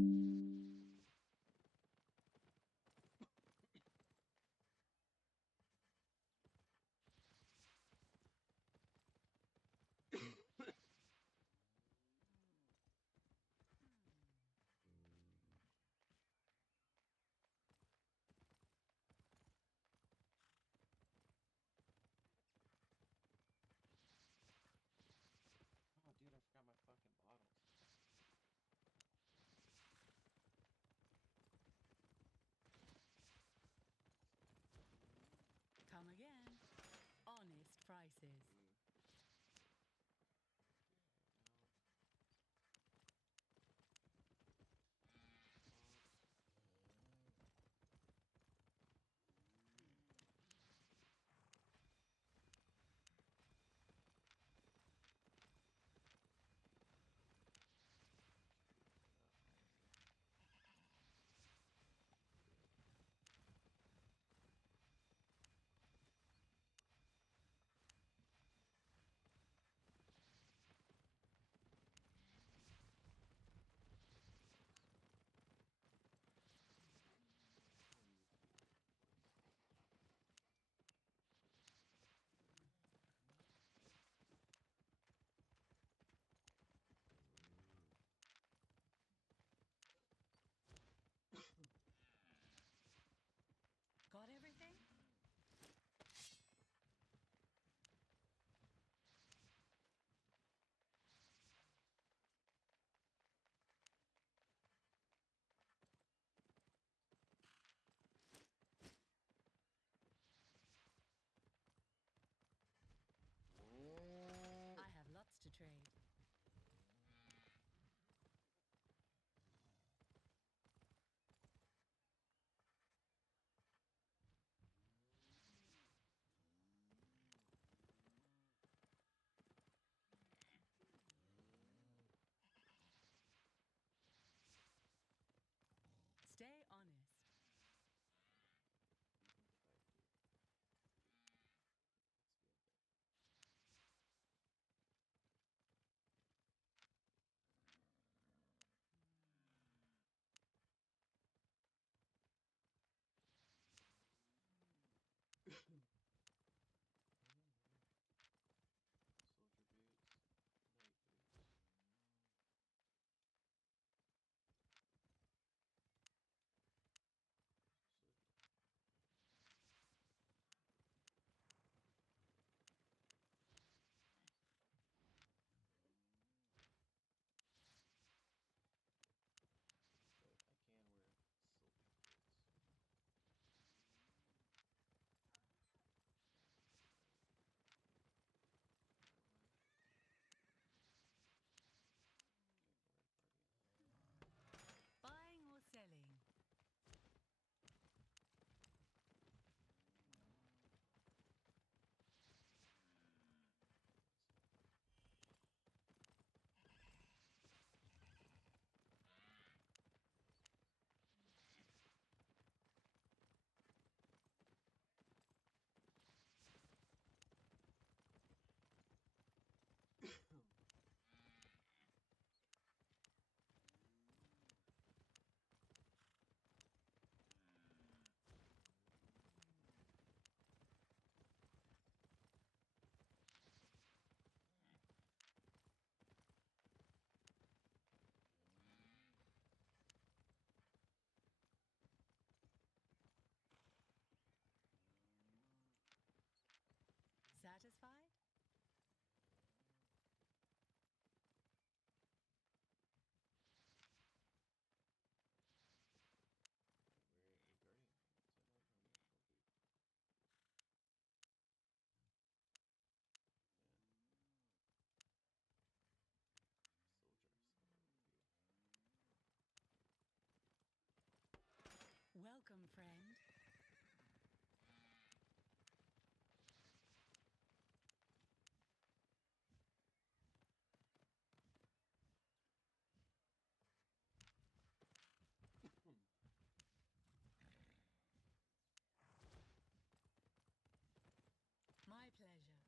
Oh, dude, I forgot my fucking bottles. Come again. Honest prices. Dude. Got everything? I have lots to trade. Stay honest. Soldier boots, night boots. Soldier. Like, I can wear soldier boots. Buying or selling? Satisfied? We're a guardian. Set up on your trophy. Yeah. Soldier, dude. Welcome, friend. My pleasure.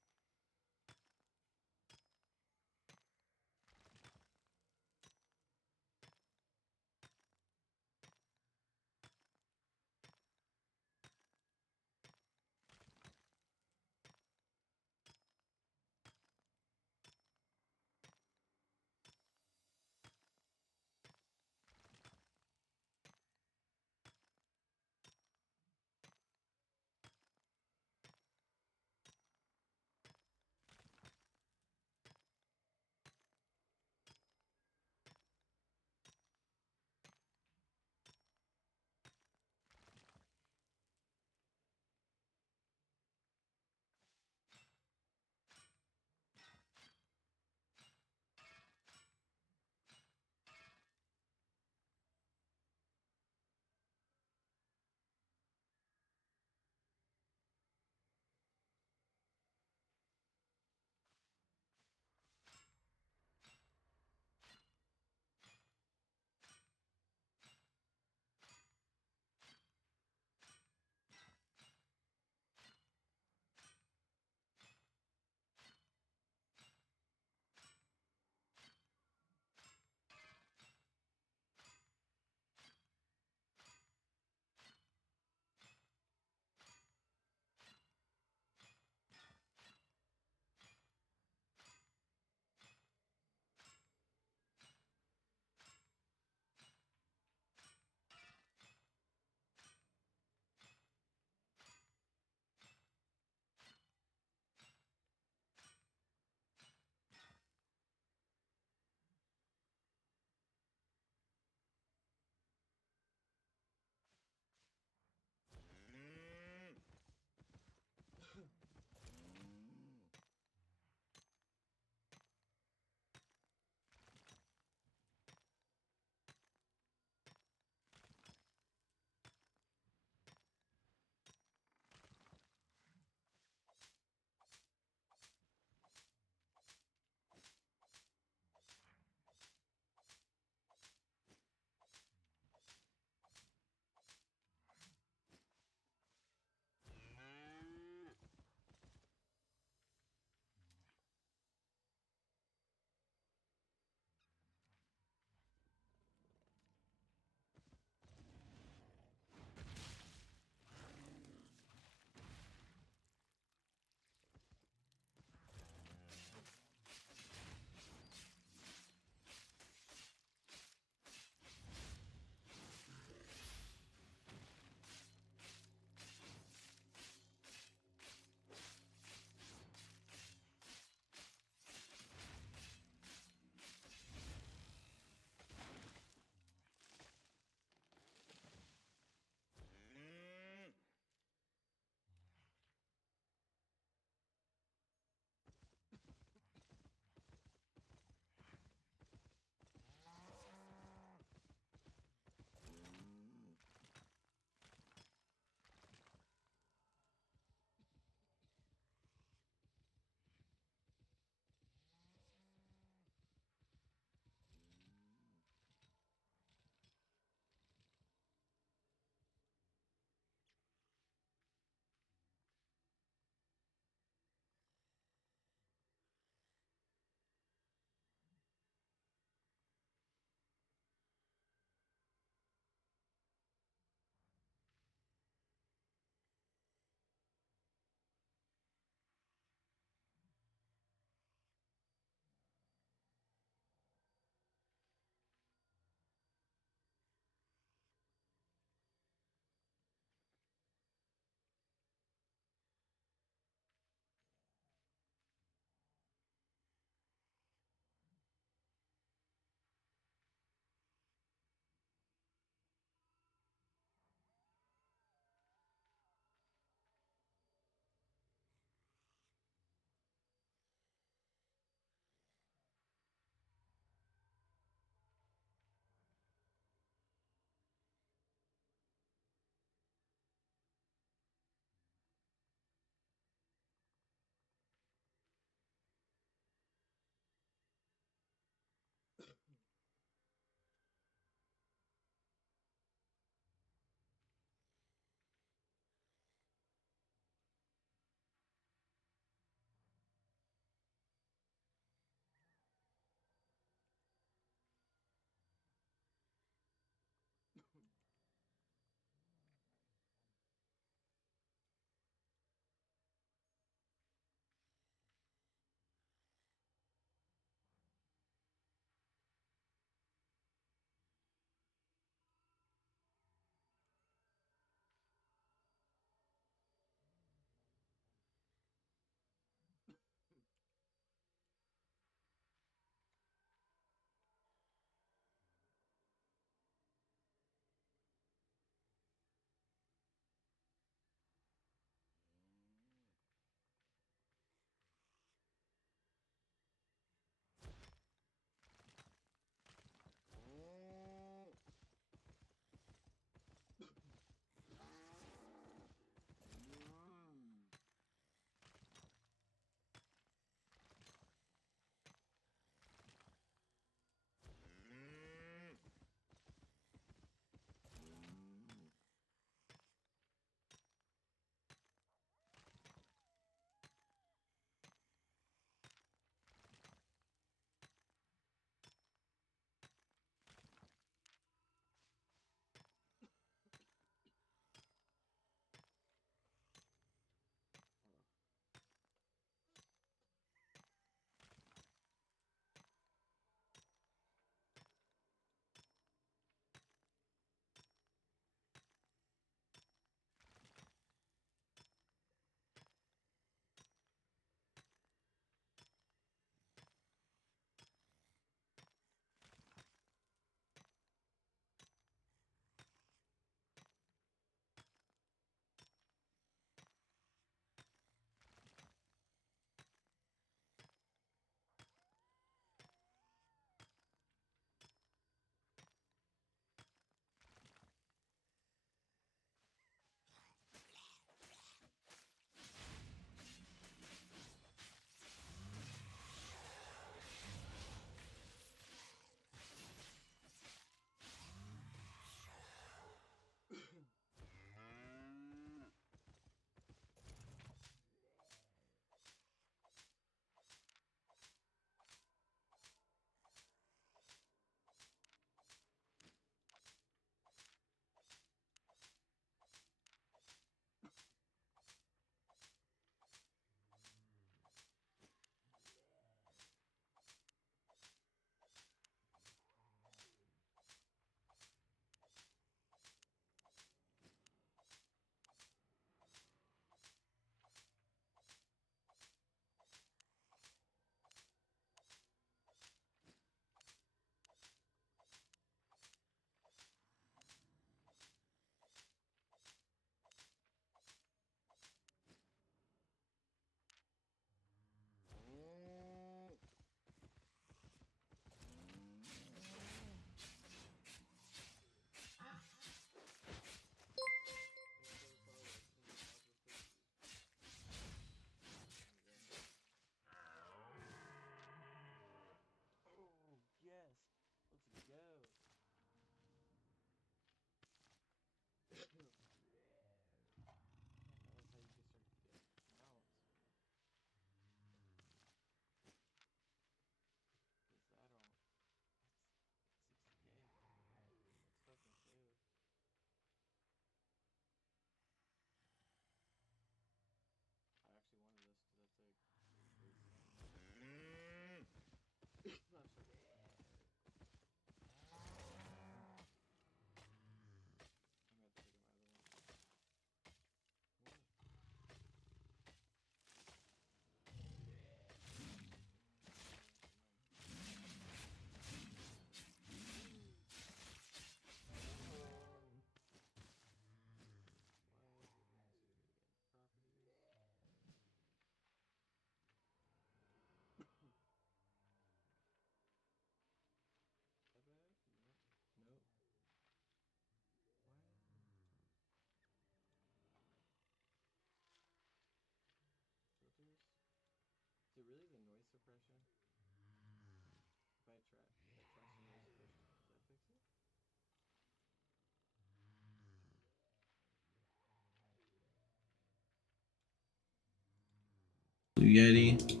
Blue Yeti.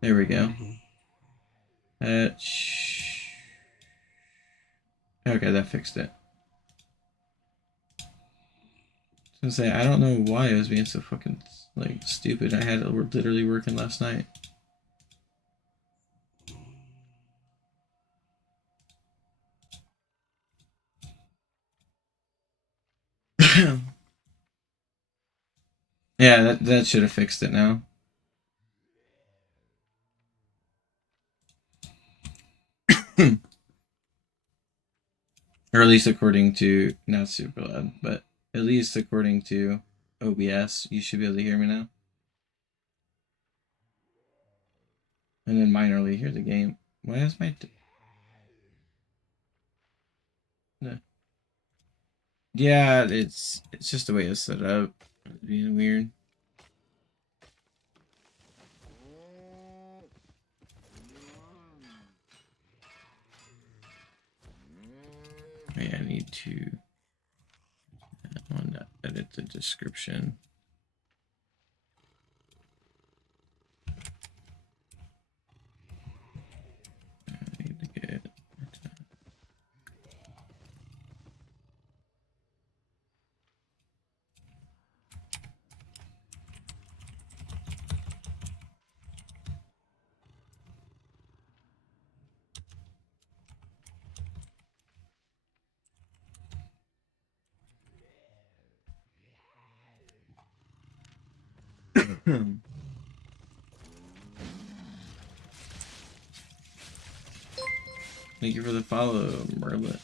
There we go. Okay, that fixed it. I was gonna say, I don't know why I was being so fucking like stupid. I had it literally working last night. Yeah, that should have fixed it now. Or at least according to, not super loud, but at least according to OBS, you should be able to hear me now. And then minorly hear the game. Why is my... No. Yeah, it's just the way it's set up. It's being weird. Yeah, I need to edit the description. I need to get... Thank you for the follow, Merlet.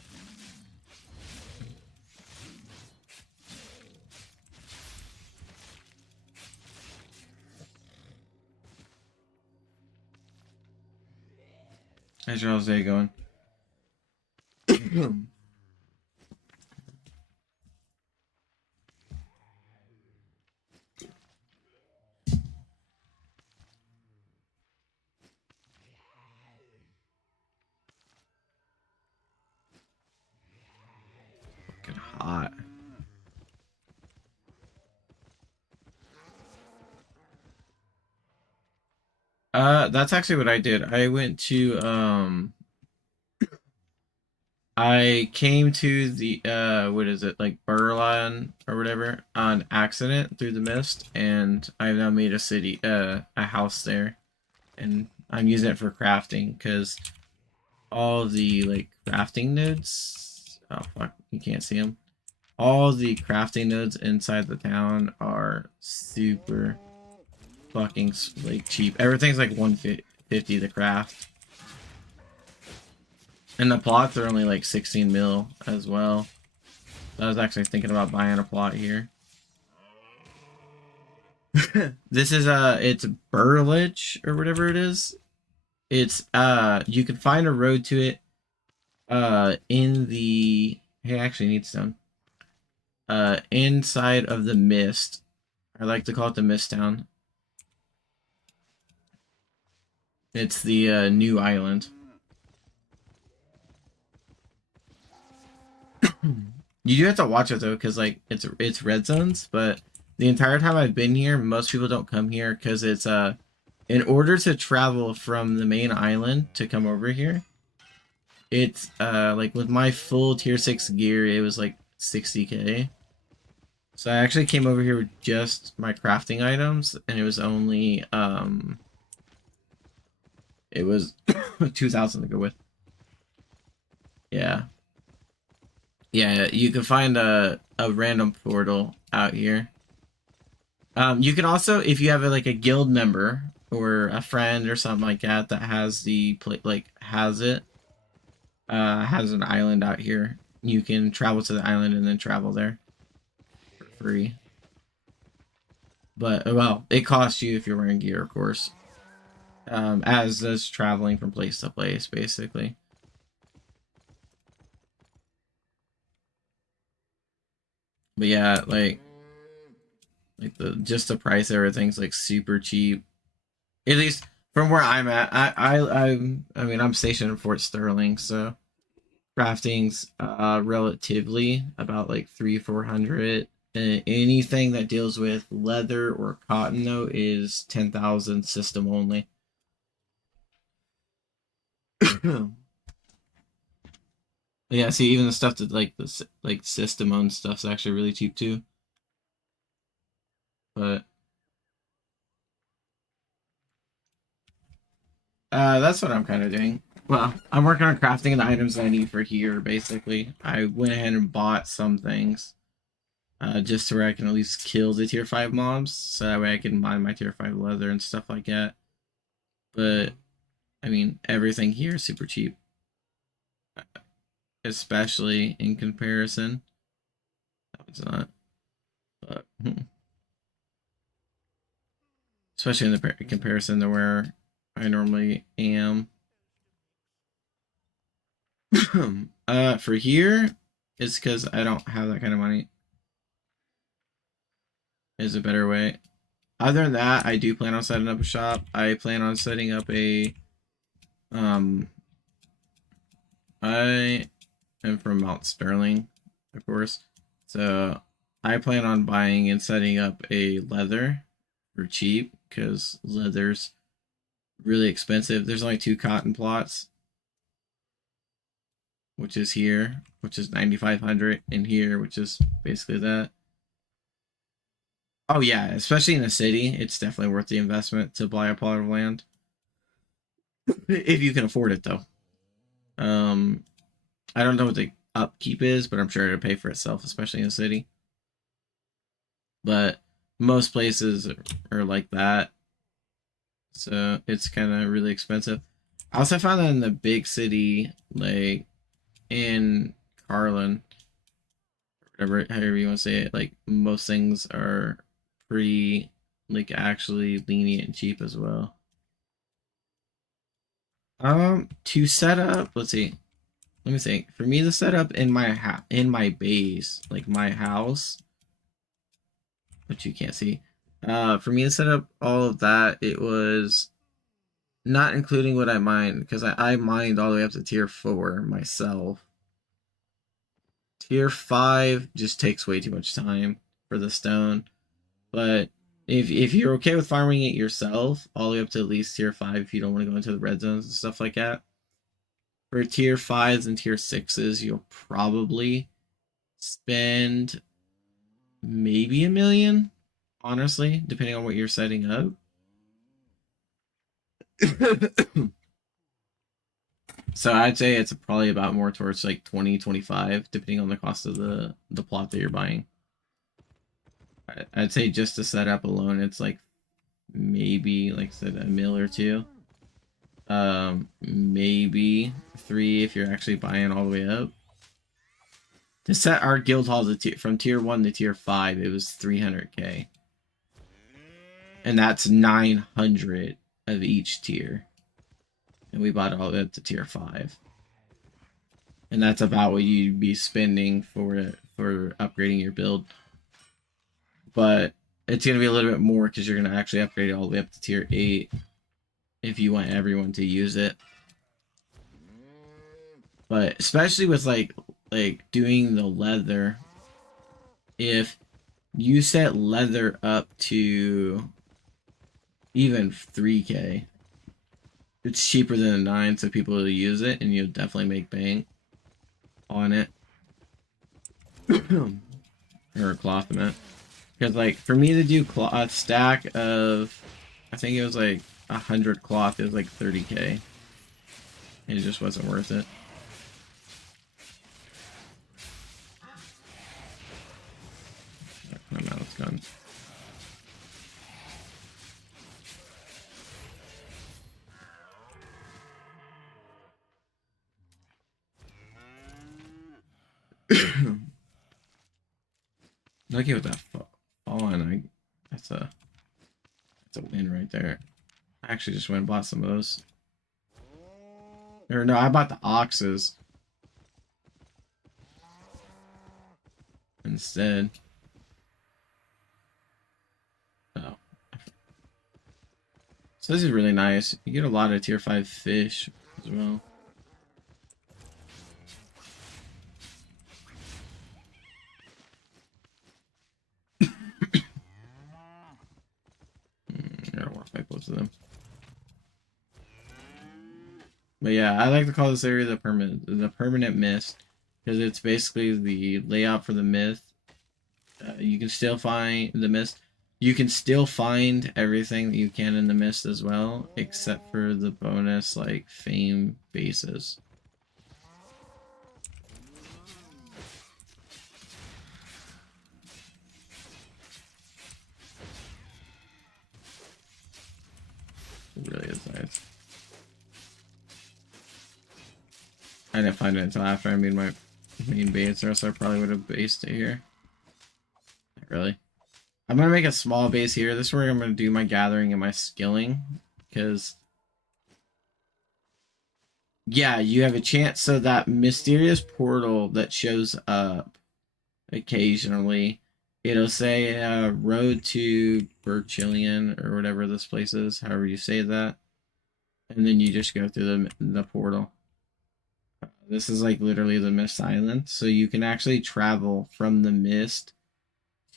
How's your day going? Fucking hot. That's actually what I did. I went to I came to the what is it, like Berlin or whatever, on accident through the mist, and I've now made a house there, and I'm using it for crafting because all the like crafting nodes. Oh fuck, you can't see them. All the crafting nodes inside the town are super fucking like cheap. Everything's like 150 to craft. And the plots are only like 16 mil as well. So I was actually thinking about buying a plot here. This is it's Burlich or whatever it is. It's you can find a road to it in the, hey, I actually need stone. Inside of the mist. I like to call it the Mist Town. It's the new island. You do have to watch it though, because like it's red zones, but the entire time I've been here, most people don't come here because it's in order to travel from the main island to come over here, it's like with my full tier 6 gear, it was like 60k. So I actually came over here with just my crafting items, and it was only it was 2,000 to go with. Yeah. Yeah, you can find a random portal out here. You can also, if you have like a guild member or a friend or something like that that has the has an island out here, you can travel to the island and then travel there for free. But well, it costs you if you're wearing gear, of course. As does traveling from place to place, basically. But yeah, like the price, everything's like super cheap. At least From where I'm at, I mean, I'm stationed in Fort Sterling, so crafting's relatively about like 300-400. Anything that deals with leather or cotton though is 10,000 system only. Yeah, see, even the stuff that like the like system owned stuff's actually really cheap too. But that's what I'm kind of doing. Well, I'm working on crafting the items that I need for here. Basically, I went ahead and bought some things. Just so where I can at least kill the tier 5 mobs, so that way I can mine my tier 5 leather and stuff like that. But, I mean, everything here is super cheap. Especially in comparison. No, it's not. But, especially in the comparison to where I normally am. For here, it's because I don't have that kind of money. Is a better way. Other than that, I do plan on setting up a shop. I plan on setting up a I am from Mount Sterling, of course. So I plan on buying and setting up a leather for cheap because leather's really expensive. There's only 2 cotton plots, which is here, which is 9,500, and here, which is basically that. Oh yeah, especially in a city, it's definitely worth the investment to buy a plot of land if you can afford it, though. Um, I don't know what the upkeep is, but I'm sure it'll pay for itself, especially in a city. But most places are like that, so it's kind of really expensive. I also found that in the big city, like in Carlin, whatever, however you want to say it, like most things are pretty, like actually lenient and cheap as well. To set up, let's see, let me think. For me to set up in my base, like my house, which you can't see. For me to set up all of that, it was not including what I mined, because I mined all the way up to tier 4 myself. Tier 5 just takes way too much time for the stone. But if you're okay with farming it yourself, all the way up to at least tier 5, if you don't want to go into the red zones and stuff like that, for tier 5s and tier 6s, you'll probably spend maybe 1 million, honestly, depending on what you're setting up. So I'd say it's probably about more towards like 20-25, depending on the cost of the plot that you're buying. I'd say just to set up alone, it's like maybe, like I said, 1 mil or 2. Maybe 3 if you're actually buying all the way up. To set our guild hall from tier 1 to tier 5, it was 300k. And that's 900 of each tier. And we bought it all the way up to tier 5. And that's about what you'd be spending for upgrading your build. But it's going to be a little bit more because you're going to actually upgrade it all the way up to tier 8 if you want everyone to use it. But especially with like doing the leather, if you set leather up to even 3k, it's cheaper than a 9, so people will use it, and you'll definitely make bank on it. Or a cloth, man. Because, like, for me to do a stack of, I think it was like 100 cloth, it was like 30k. It just wasn't worth it. I'm out of guns. Lucky with that fallen, that's a win right there. I actually just went and bought some of those. Or no, I bought the oxes instead. So this is really nice. You get a lot of tier 5 fish as well. I don't want to fight both of them. But yeah, I like to call this area the permanent mist, because it's basically the layout for the myth. You can still find the mist. You can still find everything that you can in the mist as well, except for the bonus like fame bases. It really is nice. I didn't find it until after I made my main base, or else I probably would have based it here. Not really. I'm gonna make a small base here. This is where I'm gonna do my gathering and my skilling, because yeah, you have a chance. So that mysterious portal that shows up occasionally, it'll say road to Berchillion or whatever this place is, however you say that, and then you just go through the portal. This is like literally the Mist Island, so you can actually travel from the mist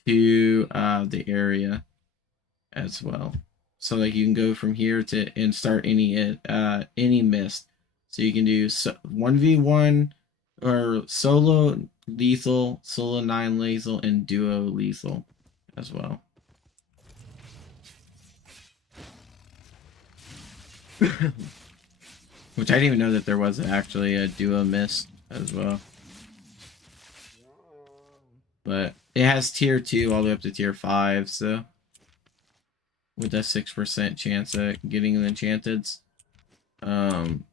to the area as well. So like you can go from here to and start any mist. So you can do 1v1 or solo lethal, solo 9 lethal, and duo lethal as well. Which I didn't even know that there was actually a duo mist as well. But it has tier 2 all the way up to tier 5, so with a 6% chance at getting the enchanteds. And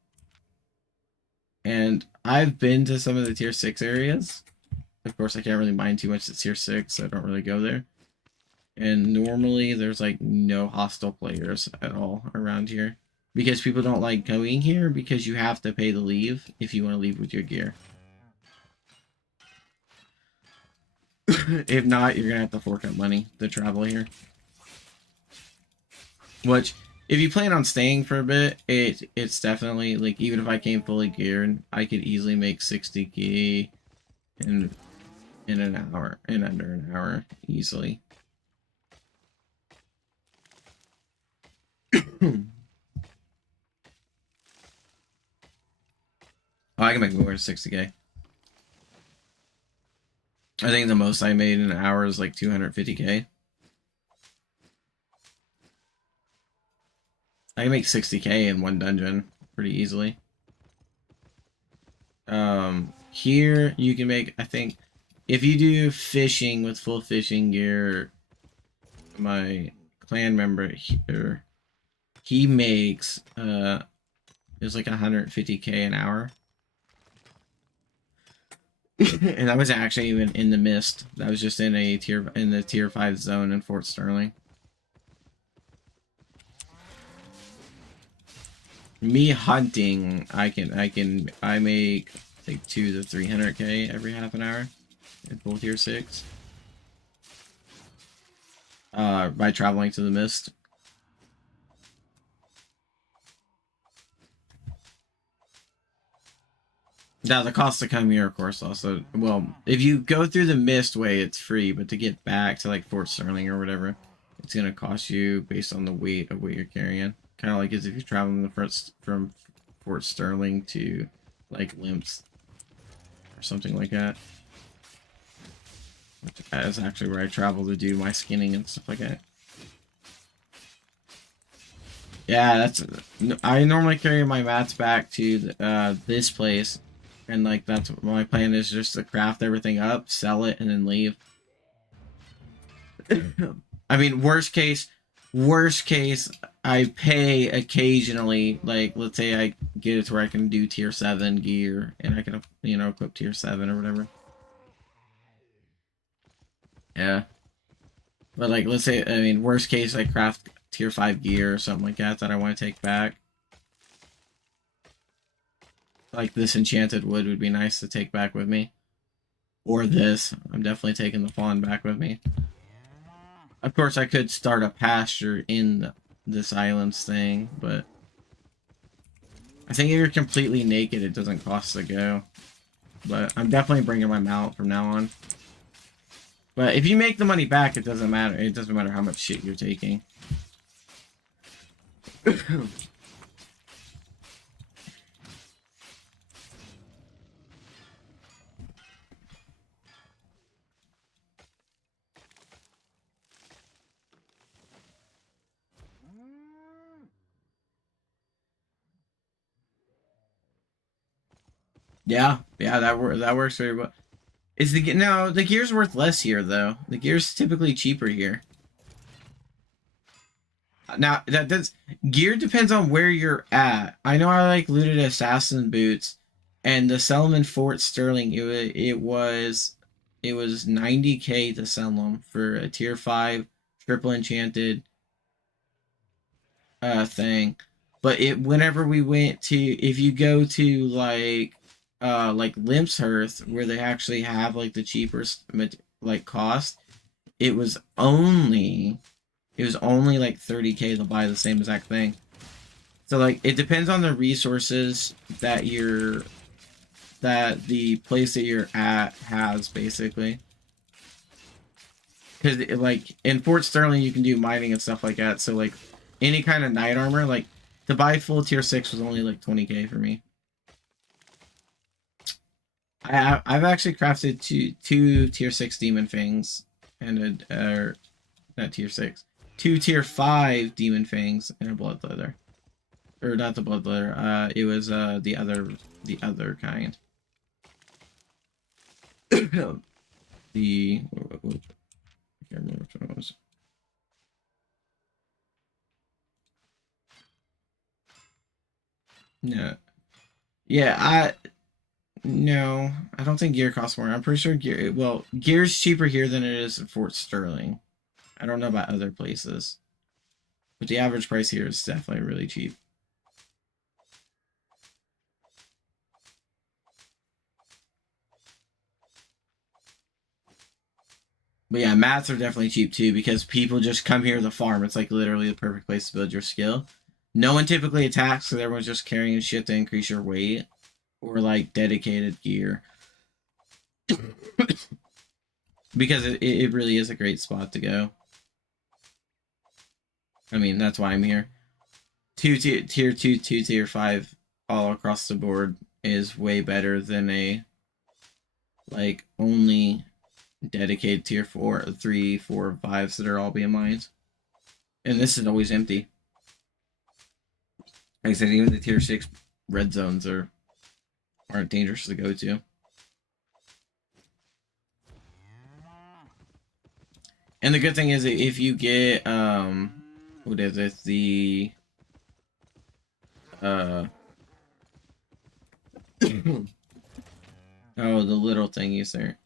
I've been to some of the tier 6 areas. Of course, I can't really mine too much at tier 6, so I don't really go there. And normally there's like no hostile players at all around here, because people don't like going here because you have to pay to leave if you want to leave with your gear. If not, you're gonna have to fork out money to travel here. Which, if you plan on staying for a bit, it's definitely like, even if I came fully geared, I could easily make 60k in an hour, in under an hour, easily. Oh, I can make more than 60k. I think the most I made in an hour is like 250k. I can make 60k in one dungeon pretty easily. Here you can make, I think, if you do fishing with full fishing gear, my clan member here, he makes it's like 150k an hour. And that was actually even in the mist. That was just in the tier 5 zone in Fort Sterling. Me hunting, I make like 200 to 300k every half an hour in full tier 6. By traveling to the mist. Now, the cost to come here, of course, also, well, if you go through the mist way, it's free, but to get back to, like, Fort Sterling or whatever, it's gonna cost you based on the weight of what you're carrying. Kind of like as if you're traveling from Fort Sterling to, like, Limps or something like that. That is actually where I travel to do my skinning and stuff like that. Yeah, I normally carry my mats back to this place. And, like, that's what my plan is, just to craft everything up, sell it, and then leave. I mean, worst case, I pay occasionally. Like, let's say I get it to where I can do tier 7 gear, and I can, you know, equip tier 7 or whatever. Yeah. But, like, let's say, I mean, worst case, I craft tier 5 gear or something like that I want to take back. Like, this enchanted wood would be nice to take back with me. Or this. I'm definitely taking the fawn back with me. Of course, I could start a pasture in this islands thing, but I think if you're completely naked, it doesn't cost to go. But I'm definitely bringing my mount from now on. But if you make the money back, it doesn't matter. It doesn't matter how much shit you're taking. Yeah, that works very well. Is the no the gear's worth less here though? The gear's typically cheaper here. Now that does gear depends on where you're at. I know I like looted assassin boots, and the sell them in Fort Sterling. It was 90k to sell them for a tier 5 triple enchanted thing. But it whenever we went to, if you go to like Limpshearth, where they actually have like the cheaper like cost, it was only like 30k to buy the same exact thing. So like it depends on the resources that the place that you're at has, basically. Because like in Fort Sterling you can do mining and stuff like that. So like any kind of knight armor, like to buy full tier 6 was only like 20k for me. I've actually crafted two tier 6 demon fangs and not tier 6, 2 tier 5 demon fangs and a blood leather. Or not the blood leather. It was the other kind. I can't remember which one it was. No. Yeah, no, I don't think gear costs more. I'm pretty sure gear's cheaper here than it is in Fort Sterling. I don't know about other places, but the average price here is definitely really cheap. But yeah, mats are definitely cheap too, because people just come here to the farm. It's like literally the perfect place to build your skill. No one typically attacks, so everyone's just carrying shit to increase your weight, or like dedicated gear. Because it really is a great spot to go. I mean, that's why I'm here. Tier 2, tier 5 all across the board is way better than a like only dedicated tier 4, 3, 4, 5s that are all being mined. And this is always empty. Like I said, even the tier 6 red zones aren't dangerous to go to. And the good thing is, if you get what is it, the oh, the little thingies there.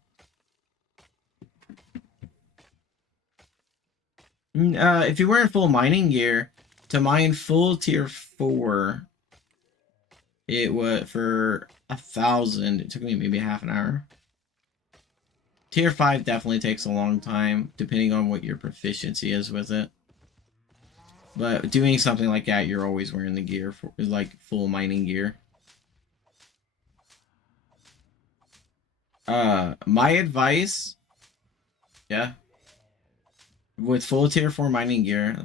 If you're wearing full mining gear, to mine full tier 4, it was for 1,000. It took me maybe half an hour. Tier 5 definitely takes a long time, depending on what your proficiency is with it. But doing something like that, you're always wearing the gear for like full mining gear. My advice, yeah, with full tier 4 mining gear,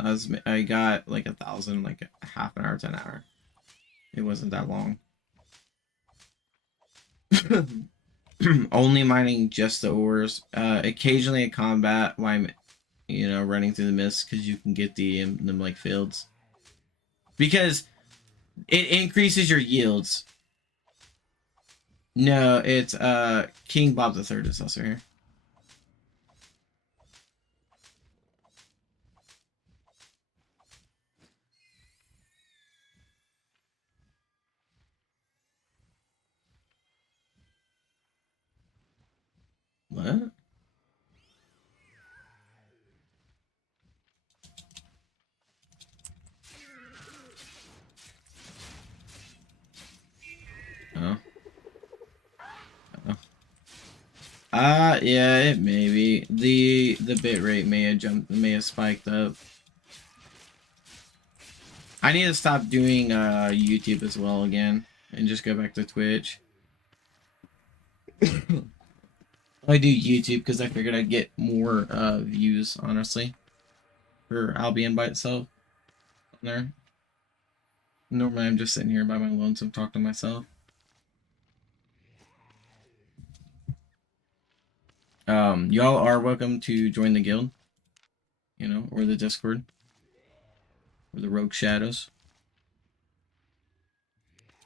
I got like 1,000, like a half an hour to an hour. It wasn't that long. Only mining just the ores. Occasionally a combat while I'm, running through the mist, because you can get them like fields. Because it increases your yields. No, it's King Bob III is also here. What? Oh. Oh. Yeah, it may be. The bit rate may have spiked up. I need to stop doing YouTube as well again and just go back to Twitch. I do YouTube because I figured I'd get more views, honestly, for Albion by itself on there. Normally I'm just sitting here by my lonesome talking to myself. Y'all are welcome to join the guild, you know, or the Discord, or the Rogue Shadows.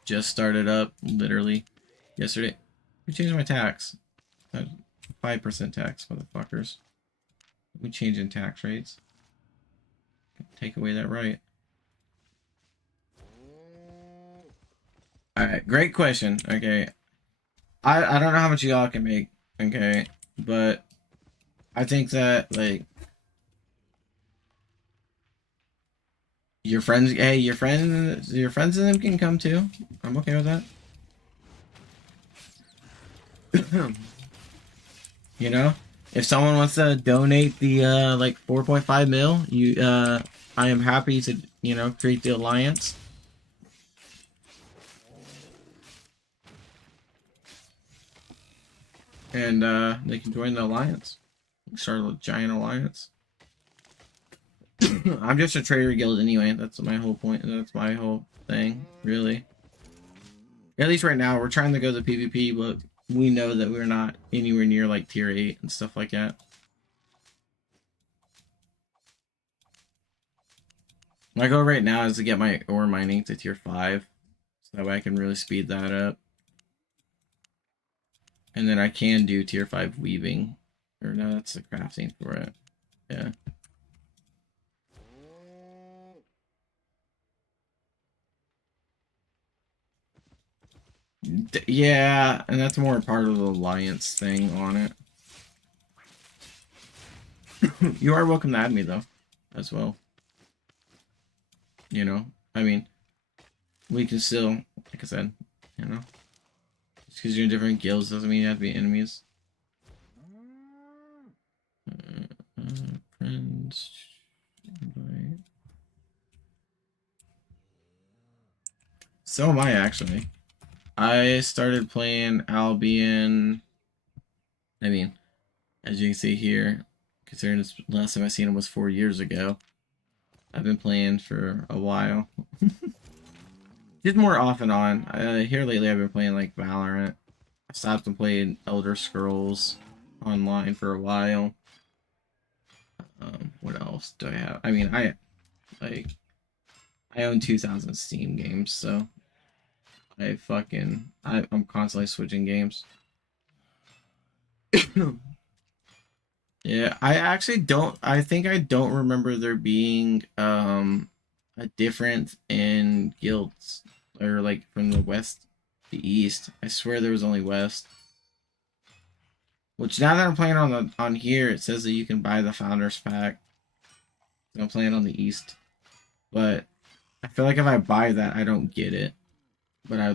Just started up, literally, yesterday. Who changed my tax? 5% tax, motherfuckers. We changing tax rates. Take away that right. Alright, great question. Okay. I don't know how much y'all can make, okay, but I think that, like, your friends, hey, your friends and them can come too. I'm okay with that. You know, if someone wants to donate the like 4.5 mil, I am happy to, you know, create the alliance. And they can join the alliance. Start a giant alliance. I'm just a trader guild anyway. That's my whole point. That's my whole thing, really. At least right now, we're trying to go to PvP, but we know that we're not anywhere near like tier 8 and stuff like that. My goal right now is to get my ore mining to tier 5. So that way I can really speed that up. And then I can do tier 5 weaving. Or no, that's the crafting for it. Yeah. Yeah, and that's more part of the alliance thing on it. You are welcome to add me though, as well. You know, I mean, we can still, like I said, you know, just because you're in different guilds doesn't mean you have to be enemies. Friends, invite. So am I actually. I started playing Albion. I mean, as you can see here, considering this last time I seen him was 4 years ago, I've been playing for a while. Just more off and on. Here lately, I've been playing like Valorant. I stopped and played Elder Scrolls online for a while. What else do I have? I mean, I own 2,000 Steam games, so I'm constantly switching games. Yeah, I actually don't. I think I don't remember there being a difference in guilds or like from the west to east. I swear there was only west. Which now that I'm playing on here, it says that you can buy the founders pack. So I'm playing on the east, but I feel like if I buy that, I don't get it. But I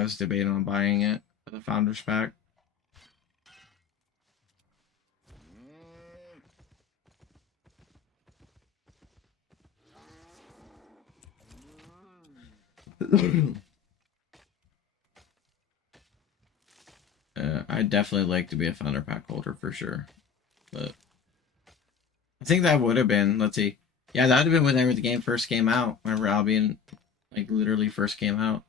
was debating on buying it for the founders pack. I'd definitely like to be a founder pack holder for sure, but I think that would have been, let's see, yeah, that would have been whenever the game first came out. Remember Albion, like literally first came out.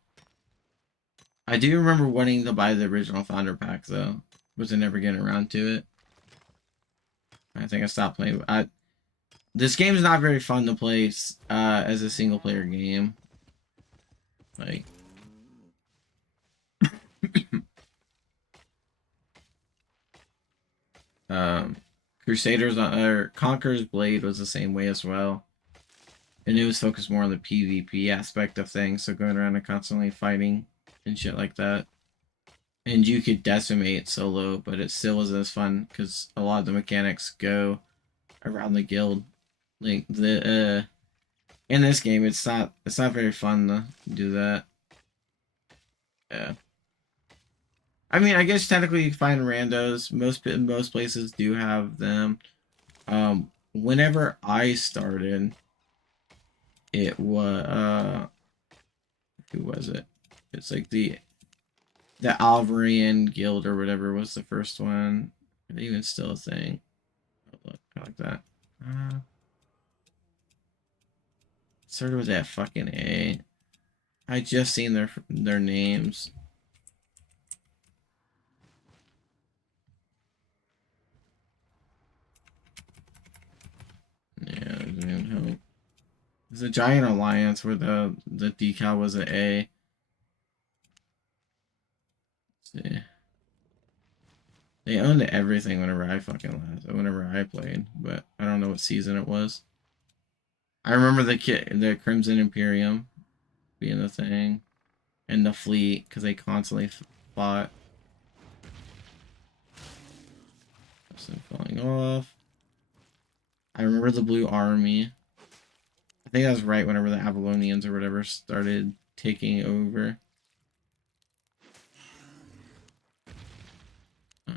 I do remember wanting to buy the original founder pack though, wasn't never getting around to it. I think I stopped playing. This game is not very fun to play as a single player game. Like. Crusaders or Conqueror's Blade was the same way as well, and it was focused more on the PvP aspect of things, so going around and constantly fighting and shit like that. And you could decimate solo, but it still wasn't as fun because a lot of the mechanics go around the guild. Like in this game, it's not very fun to do that. Yeah. I mean, I guess technically you can find randos. Most places do have them. Whenever I started, it was who was it? It's like the Alvarian Guild or whatever was the first one. Are they even still a thing? Oh, look, I like that. Started with that fucking A. I just seen their names. Yeah, there's a giant alliance where the decal was an A. Let's see. They owned everything whenever I played, but I don't know what season it was. I remember the Crimson Imperium being the thing, and the fleet because they constantly fought. Something falling off. I remember the Blue Army. I think that was right whenever the Avalonians or whatever started taking over. I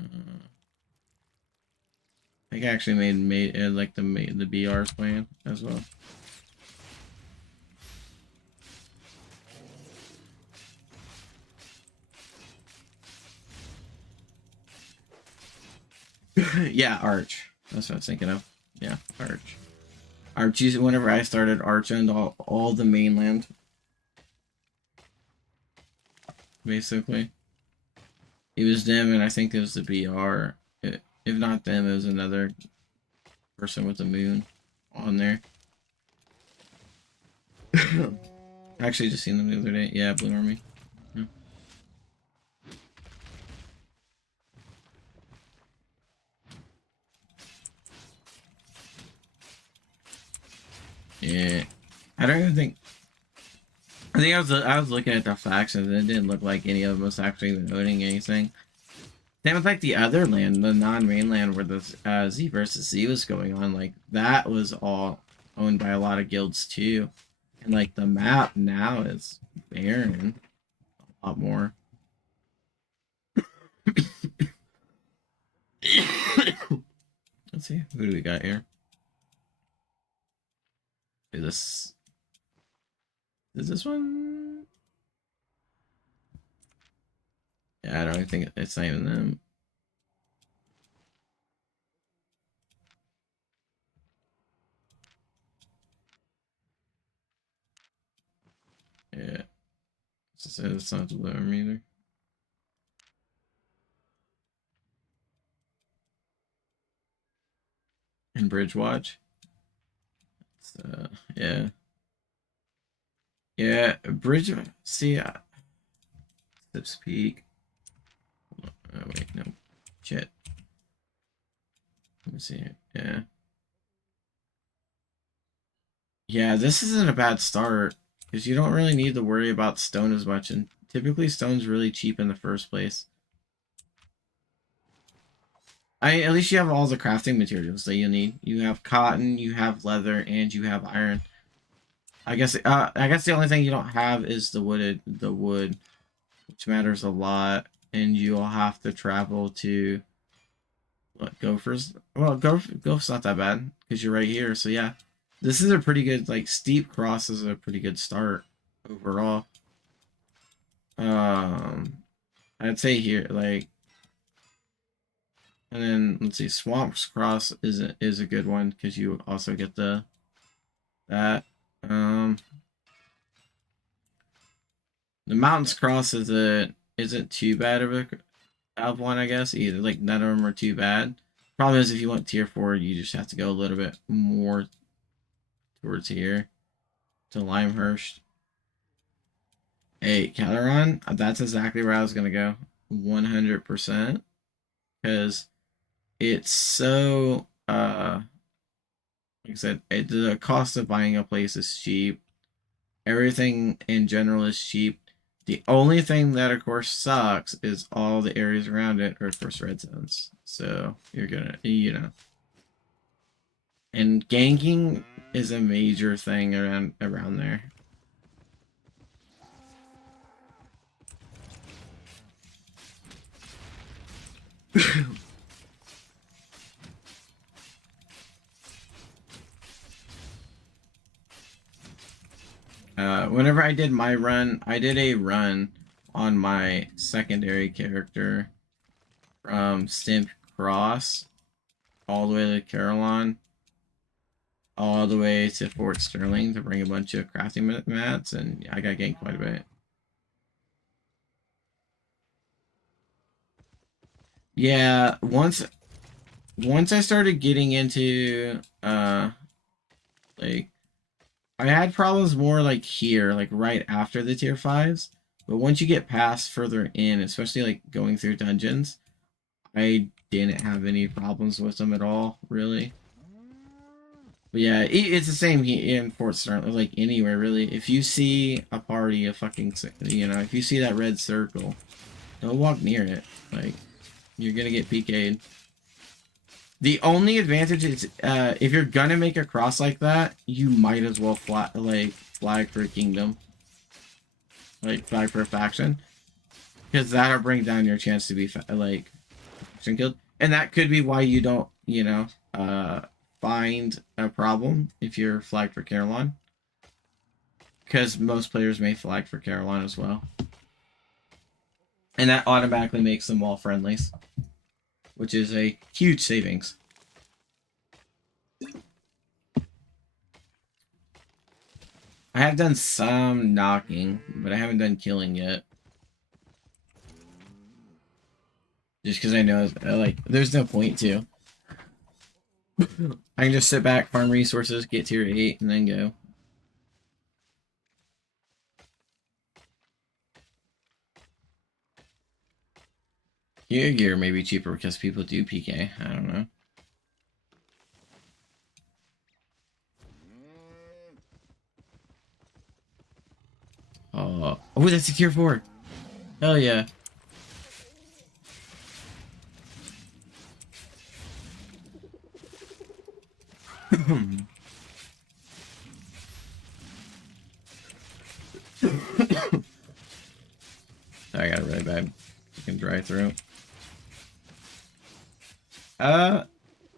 think I actually made like the BR's plan as well. Yeah, Arch. That's what I was thinking of. Yeah, Arch. Arch. Whenever I started, Arch owned all the mainland, basically. It was them, and I think it was the BR. If not them, it was another person with the moon on there. I actually just seen them the other day. Yeah, Blue Army. Yeah. Yeah. I don't even think. I think I was looking at the factions and it didn't look like any of them was actually even owning anything. Same with like the other land, the non-mainland where the Z versus Z was going on. Like that was all owned by a lot of guilds too, and like the map now is barren a lot more. Let's see, who do we got here? Is this one? Yeah, I don't even think it's not even them. Yeah, it's not the Blue Army either. And Bridgewatch. Yeah. Yeah, Bridge. See, Sips Peak. Oh, wait, no. Shit. Let me see. Yeah. Yeah, this isn't a bad start because you don't really need to worry about stone as much, and typically stone's really cheap in the first place. At least you have all the crafting materials that you need. You have cotton, you have leather, and you have iron. I guess the only thing you don't have is the wood, which matters a lot, and you'll have to travel to what, Gophers? Well, Gophers not that bad because you're right here. So yeah, this is a pretty good, like, steep cross is a pretty good start overall. I'd say here, like, and then let's see, Swamps Cross is a good one because you also get that. The Mountains Cross isn't too bad of one, I guess. Either like none of them are too bad. Problem is if you want tier 4, you just have to go a little bit more towards here to Limehurst. Hey, Caleron, that's exactly where I was gonna go. 100%. Because it's so like I said, the cost of buying a place is cheap. Everything in general is cheap. The only thing that of course sucks is all the areas around it are of course red zones. So you're gonna, and ganking is a major thing around there. whenever I did my run, I did a run on my secondary character from Stimp Cross all the way to Carillon, all the way to Fort Sterling to bring a bunch of crafting mats, and I got ganked quite a bit. Yeah, once I started getting into like I had problems more like here, like right after the tier 5s, but once you get past further in, especially like going through dungeons, I didn't have any problems with them at all, really. But yeah, it's the same in Fort Sterling, like anywhere really. If you see a party, a fucking, if you see that red circle, don't walk near it. Like, you're gonna get PK'd. The only advantage is, if you're gonna make a cross like that, you might as well flag for a kingdom. Like, flag for a faction. Because that'll bring down your chance to be, faction killed. And that could be why you don't, find a problem if you're flagged for Carillon. Because most players may flag for Carillon as well. And that automatically makes them all friendlies. Which is a huge savings. I have done some knocking, but I haven't done killing yet. Just because I know, there's no point to. I can just sit back, farm resources, get tier 8, and then go. Your gear may be cheaper because people do PK. I don't know. Oh, that's a tier 4. Hell yeah. I got it really bad. You can dry throat.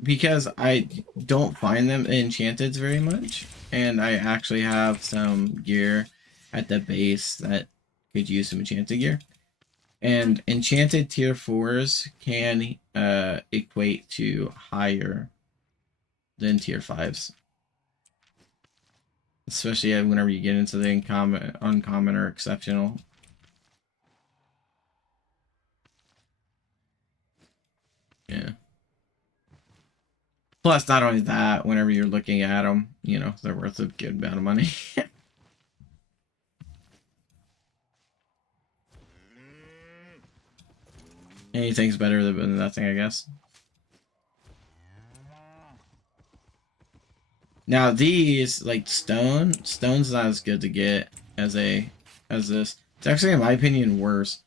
Because I don't find them enchanted very much, and I actually have some gear at the base that could use some enchanted gear. And enchanted tier 4s can equate to higher than tier 5s. Especially whenever you get into the uncommon or exceptional. Yeah. Plus, not only that, whenever you're looking at them, they're worth a good amount of money. Anything's better than nothing, I guess. Now these, like stone's not as good to get as this. It's actually, in my opinion, worse.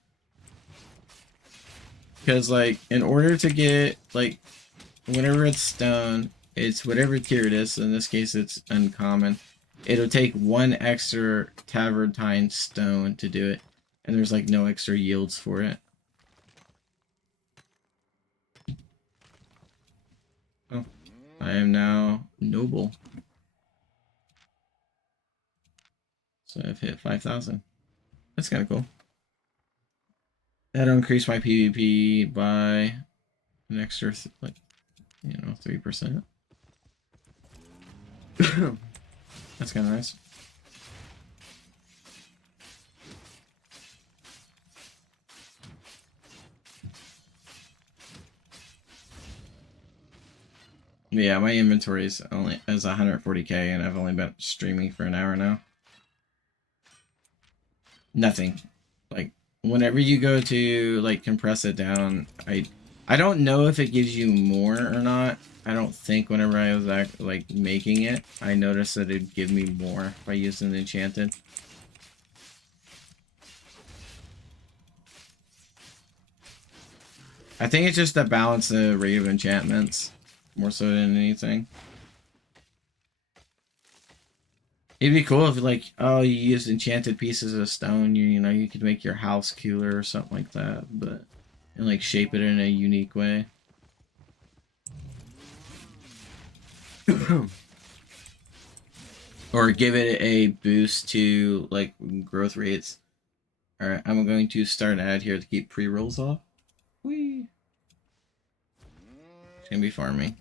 Because, in order to get, whenever it's stone, it's whatever tier it is. So in this case, it's uncommon. It'll take 1 extra Tavernine stone to do it. And there's, no extra yields for it. Oh. I am now noble. So I've hit 5,000. That's kind of cool. That'll increase my PvP by an extra, 3%. That's kind of nice. Yeah, my inventory is 140k, and I've only been streaming for an hour now. Nothing. Whenever you go to compress it down, I don't know if it gives you more or not. I don't think whenever I was making it, I noticed that it'd give me more by using the enchanted. I think it's just to balance the rate of enchantments more so than anything. It'd be cool if you used enchanted pieces of stone, you could make your house cooler or something like that, but and shape it in a unique way. or give it a boost to like growth rates. All right, I'm going to start an ad here to keep pre-rolls off. Whee! It's gonna be farming.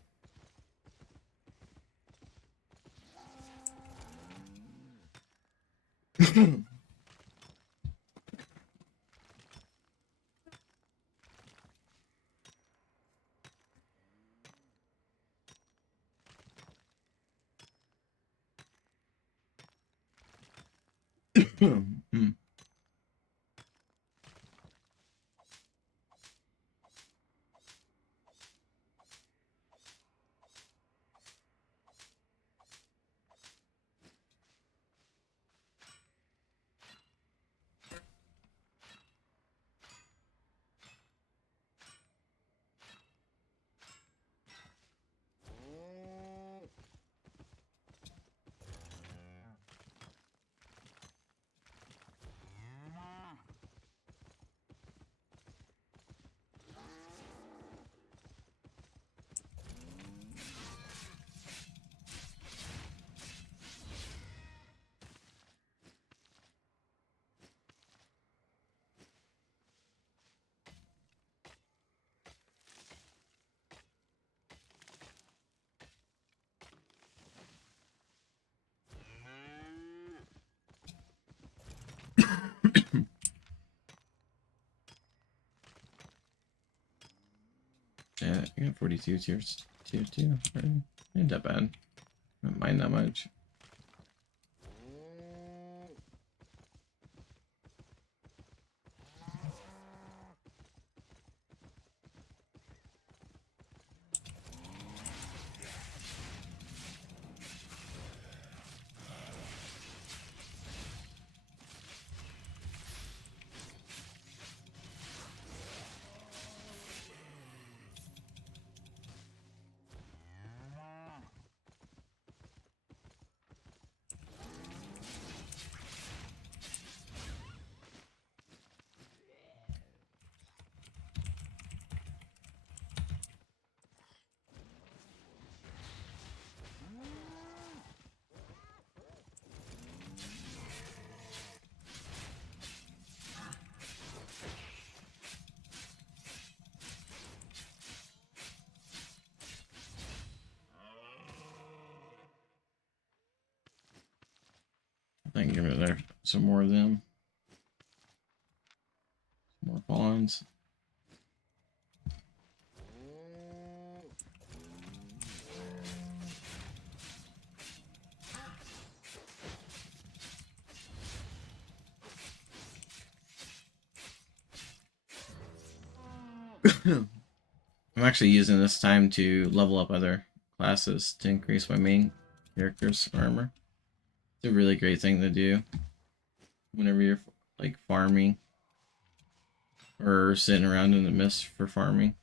Yeah, I got 42 tiers. Tier 2. Ain't that bad. I don't mind that much. I can give it there some more of them. Some more pawns. I'm actually using this time to level up other classes to increase my main character's armor. It's a really great thing to do whenever you're like farming or sitting around in the mist for farming.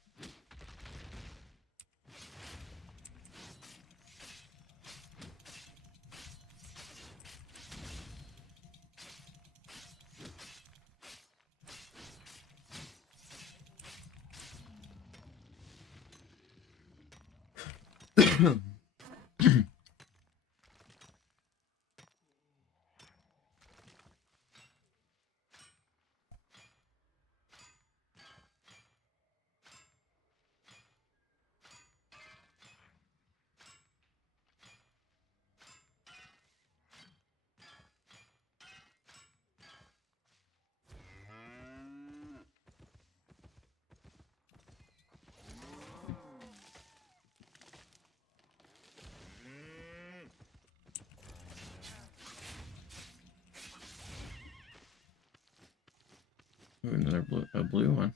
Ooh, another blue one.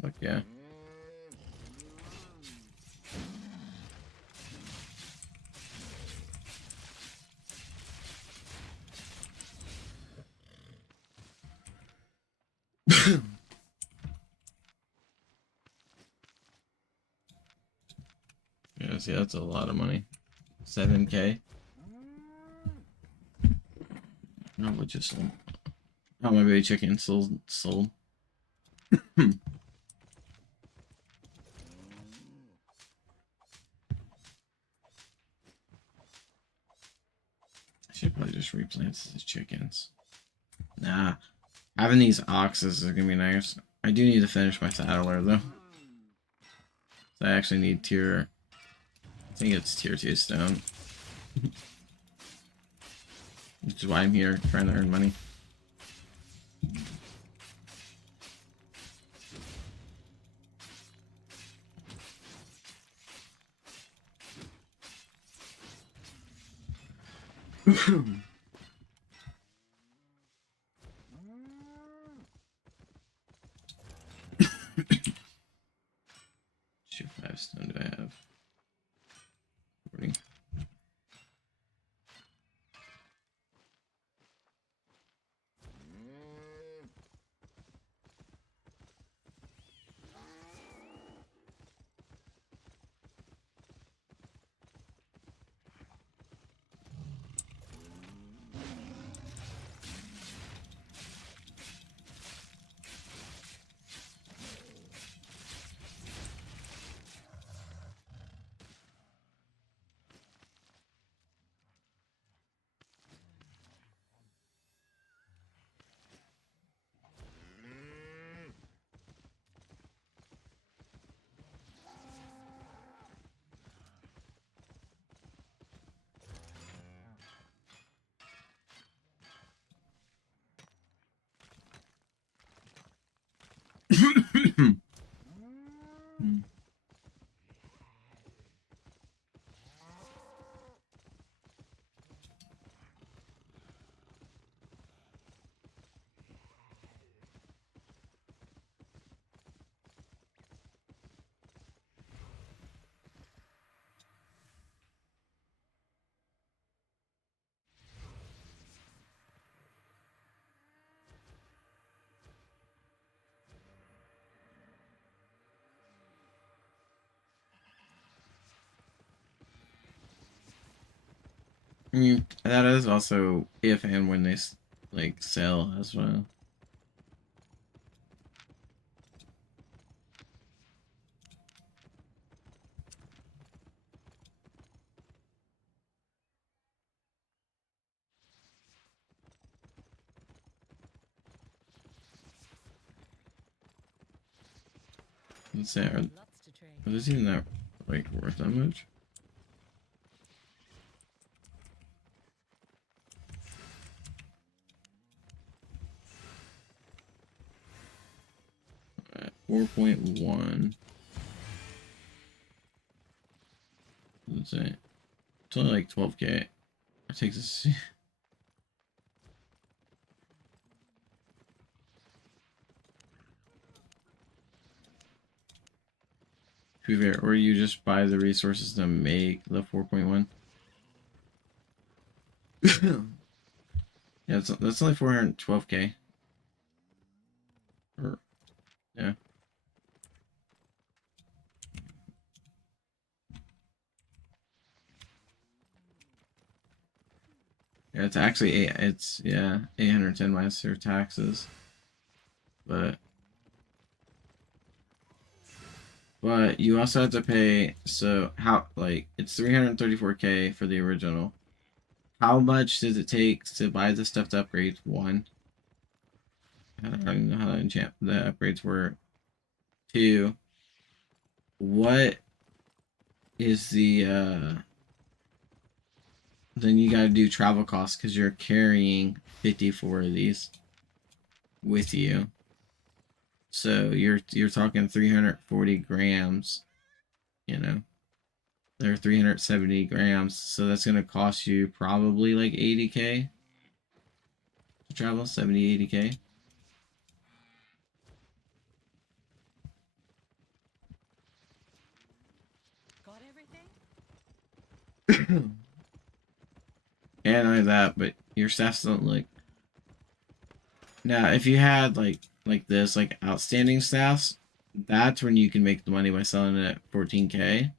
Fuck yeah. Yeah, see, that's a lot of money. 7K. No, what just sold? Oh, my baby chicken sold. I should should probably just replant the chickens. Nah. Having these oxes is gonna be nice. I do need to finish my saddler though. So I actually need tier... I think it's tier 2 stone. Which is why I'm here, trying to earn money. Shoot, 5 stone do I have? 40. That is also if and when they like sell as well. Let's say, are this even that like worth that much? At 4.1. Let's say it's only like 12k. It takes us. To be fair, or you just buy the resources to make the 4.1. Yeah, that's only 412k. Or yeah. Yeah, it's actually it's 810 minus your taxes. But you also have to pay, so how, like, it's 334k for the original. How much does it take to buy the stuff to upgrade? One, I don't even know how to enchant the upgrades were. Two, what is the then you gotta do travel costs because you're carrying 54 of these with you. So you're talking 340 grams, you know. They're 370 grams, so that's gonna cost you probably like 80k to travel, 70, 80k. Got everything? And only that, but your staffs don't look. Now, if you had like this, like outstanding staffs, that's when you can make the money by selling it at 14k.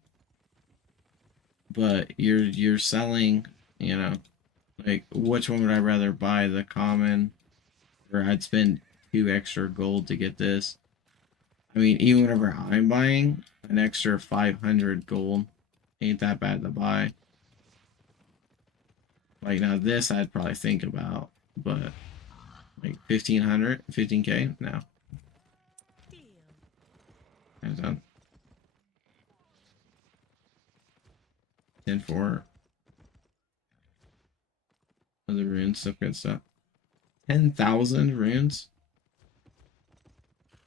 But you're selling, you know, like which one would I rather buy? The common, or I'd spend 2 extra gold to get this. I mean, even whenever I'm buying an extra 500 gold, ain't that bad to buy. Like now this I'd probably think about, but like 1500, 15k? No. Deal. Hands down. 10-4. Other runes, stuff, good stuff. 10,000 runes?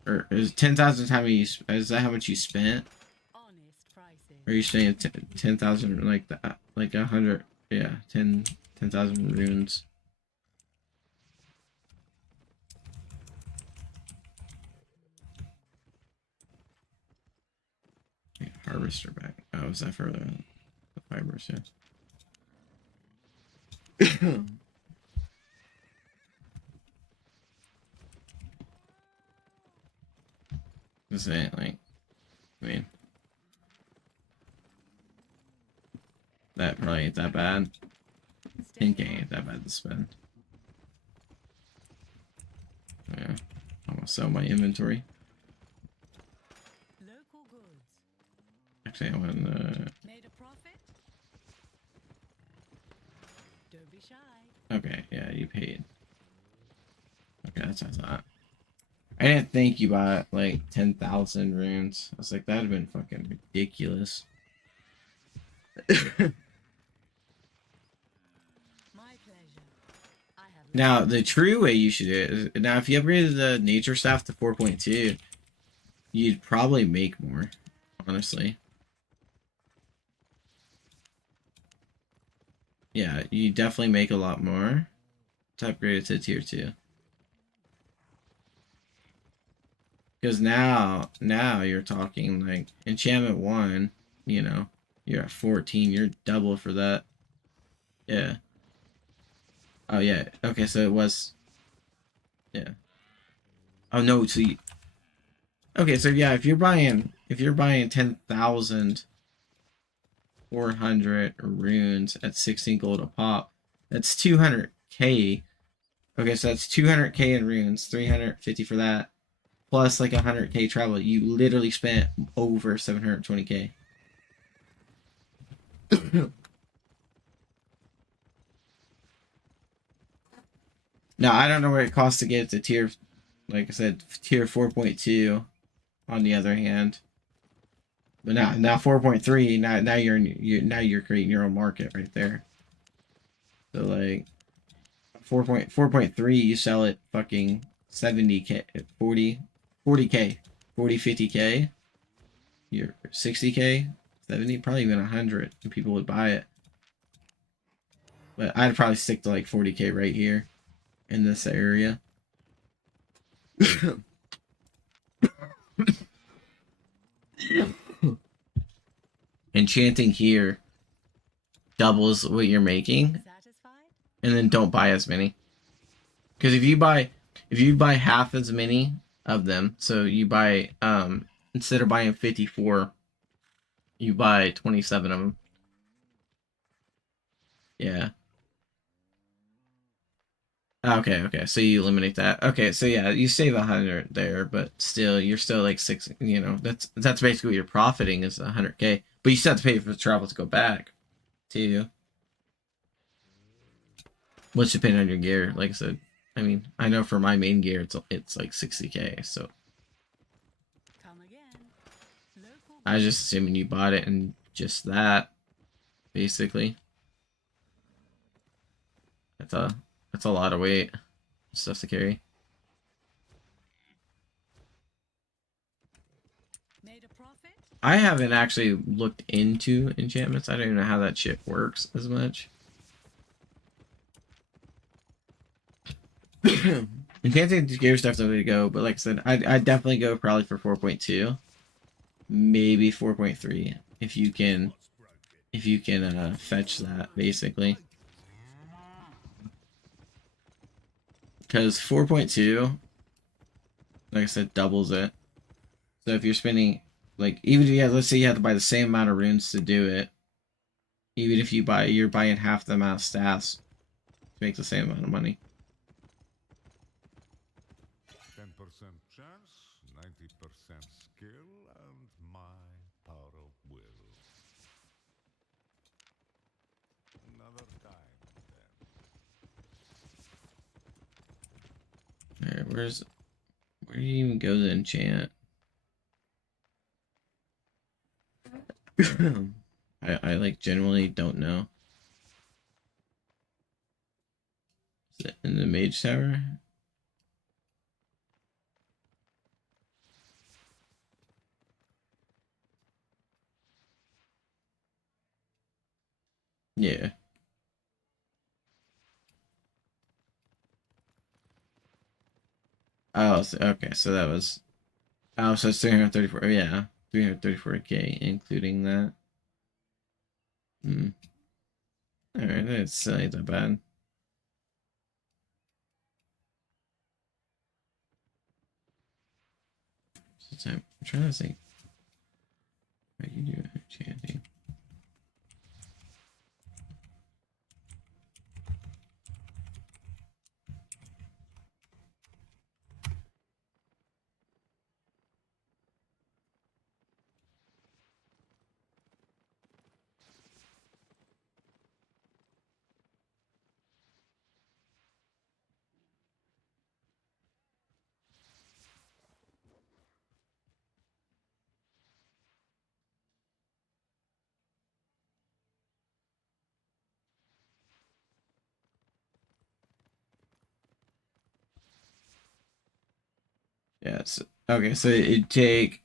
Or is 10,000 how many? Is that how much you spent? Honest prices. Or are you saying 10,000 like that? Like 100? Yeah, 10,000 runes. Yeah, harvester back. Oh, is that for the fibers? Yeah. This ain't like, I mean, that probably ain't that bad. 10k ain't that bad to spend. Yeah, I'm gonna sell my inventory. Local goods. Actually, I want Made a profit? Don't be shy. okay, yeah, you paid. Okay, that's what I thought. I didn't think you bought like 10,000 runes. I was like, that'd have been fucking ridiculous. My pleasure. I have Now, the true way you should do it is, now if you upgraded the nature staff to 4.2, you'd probably make more, honestly. Yeah, you definitely make a lot more to upgrade it to tier 2. Because now you're talking like enchantment 1, you know, you're at 14, you're double for that. Yeah. Oh yeah. Okay, so it was, yeah. Oh no, so you, okay, so yeah, if you're buying 10,400 runes at 16 gold a pop, that's 200k. Okay, so that's 200k in runes, 350 for that, plus like 100k travel. You literally spent over 720k. Now, I don't know what it costs to get to tier, like I said, tier 4.2 on the other hand. But now 4.3, now you're creating your own market right there. So like 4.3, you sell it fucking 70k, 40k, 50k, you're 60k, 70, probably even 100, and people would buy it. But I'd probably stick to like 40k right here in this area. Enchanting here doubles what you're making, satisfied? and then don't buy as many. Because if you buy half as many of them, so you buy instead of buying 54, you buy 27 of them. Yeah. Okay. So you eliminate that. Okay, so yeah, you save 100 there, but still, you're still like six. You know, that's basically what you're profiting is 100k. But you still have to pay for the travel to go back, too. What's depending on your gear? Like I said, I mean, I know for my main gear, it's like 60k. So Come again. Local I was goods. just assuming you bought it and just that, basically. That's a lot of weight stuff to carry. Made a profit? I haven't actually looked into enchantments. I don't even know how that shit works as much. Enchanting gear stuff the way to go, but like I said, I'd definitely go probably for 4.2, maybe 4.3 if you can fetch that basically. Because 4.2, like I said, doubles it. So if you're spending, like, even if, yeah, let's say you have to buy the same amount of runes to do it, even if you're buying half the amount of stats to make the same amount of money. 10% chance, 90% skill, and my power of will. Another time, then. Where do you even go to enchant? I like generally don't know. Is it in the mage tower? Yeah. Oh, okay. So that was. Oh, so it's 334. Yeah, 334K, including that. Hmm. All right, that's not that bad. I'm trying to think. How you do enchanting? Yes. Okay, so it'd take.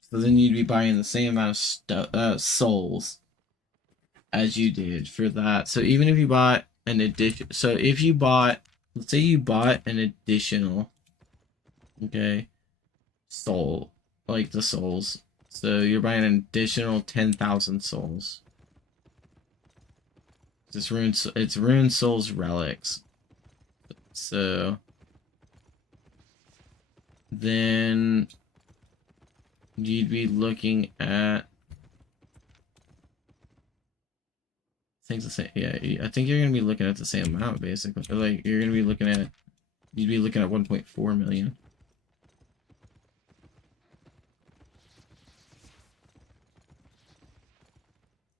So then you'd be buying the same amount of souls as you did for that. So even if you bought an addition, so if you bought, let's say you bought an additional, okay, soul, like the souls. So you're buying an additional 10,000 souls. It's rune souls relics. So then you'd be looking at things the same. Yeah, I think you're gonna be looking at the same amount basically. Like you're gonna be looking at, you'd be looking at 1.4 million.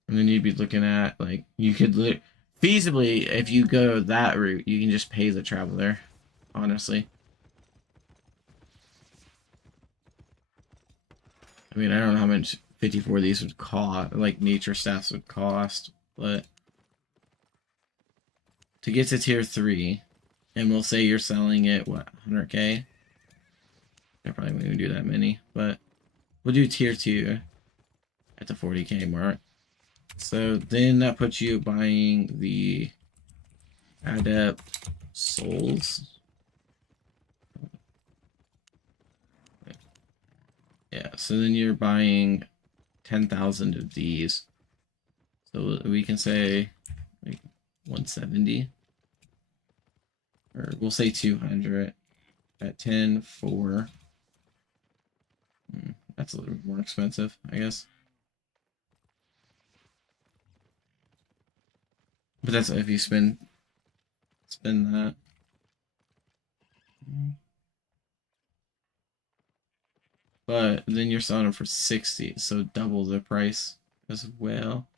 And then you'd be looking at like you could feasibly, if you go that route, you can just pay the traveler. Honestly, I mean, I don't know how much 54 of these would cost, like nature staffs would cost, but to get to tier 3, and we'll say you're selling it what 100K. I probably won't even do that many, but we'll do tier 2 at the 40K mark. So then that puts you buying the adept souls. Yeah, so then you're buying 10,000 of these. So we can say like 170. Or we'll say 200 at 10 for. That's a little bit more expensive, I guess. But that's if you spend that. But then you're selling them for 60, so double the price as well.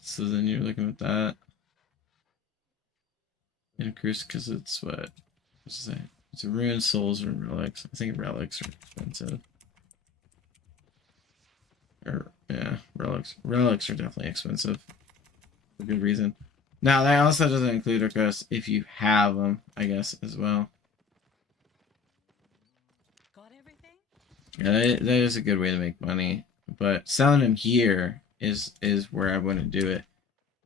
So then you're looking at that increase because it's what's that? It's ruined souls or relics. I think relics are expensive. Or yeah, relics. Relics are definitely expensive for good reason. Now that also doesn't include, of course, if you have them, I guess as well. Got everything? Yeah, that is a good way to make money. But selling them here is where I wouldn't do it.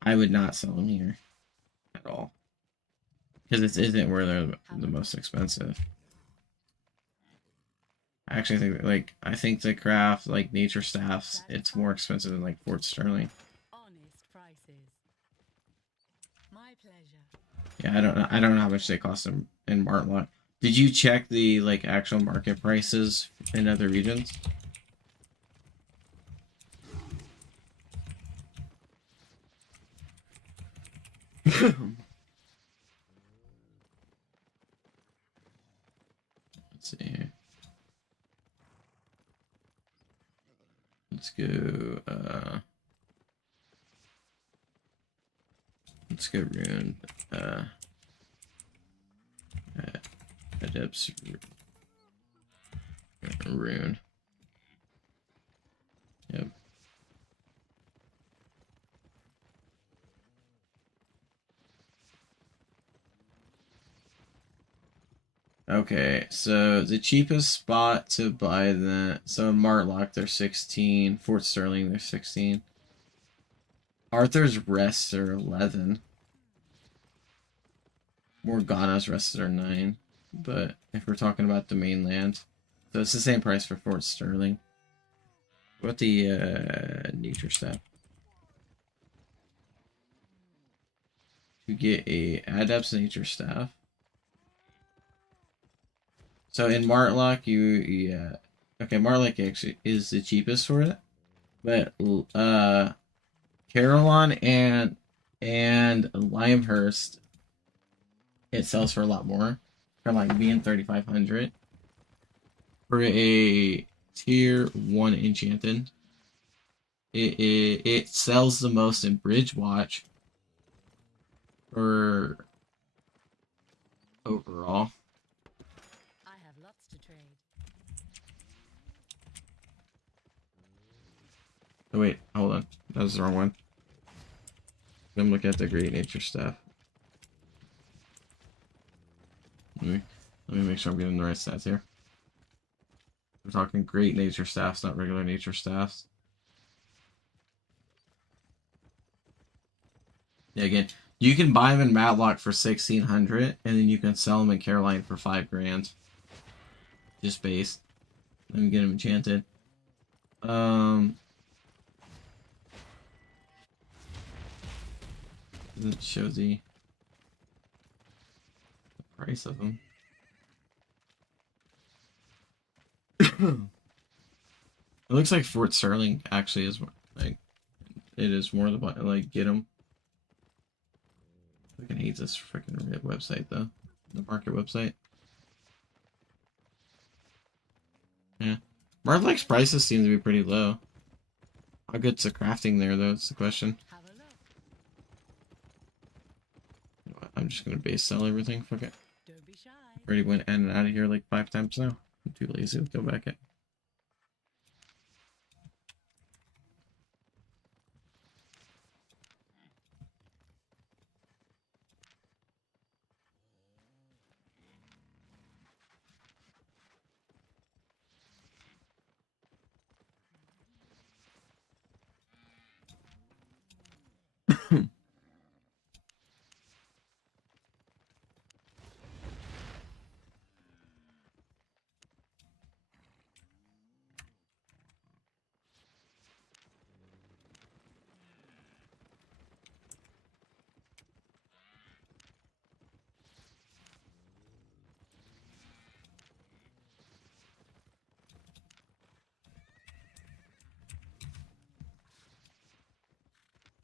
I would not sell them here at all because it isn't where they're the most expensive. I actually think that, like, I think the craft like nature staffs, it's more expensive than like Fort Sterling. Honest prices. My pleasure. Yeah, I don't know how much they cost in Martlock. Did you check the like actual market prices in other regions? Let's see here. Let's go Let's go rune. Adepts rune. Yep. Okay, so the cheapest spot to buy that. So in Martlock, they're 16. Fort Sterling, they're 16. Arthur's Rests are 11. Morgana's Rests are 9. But if we're talking about the mainland, so it's the same price for Fort Sterling. What the nature staff? To get a Adept's nature staff. So in Martlock, yeah. Okay, Martlock actually is the cheapest for it. But Carillon and Limehurst, it sells for a lot more. For like being 3,500 for a tier 1 enchanted. It sells the most in Bridgewatch for overall. I have lots to trade. Oh wait, hold on. That was the wrong one. I'm looking at the Great Nature stuff. Let me make sure I'm getting the right stats here. We're talking Great Nature staffs, not regular nature staffs. Yeah, again, you can buy them in Matlock for 1,600, and then you can sell them in Caroline for 5 grand. Just base. Let me get them enchanted. Doesn't show the price of them. It looks like Fort Sterling actually is like it is more the like get them. I fucking hate this freaking website though, the market website. Yeah, Martlock's prices seem to be pretty low. How good's the crafting there though? That's the question. Have a look. You know what, I'm just gonna base sell everything. Fuck it. Don't be shy. Already went in and out of here like 5 times now. I'm too lazy to go back in.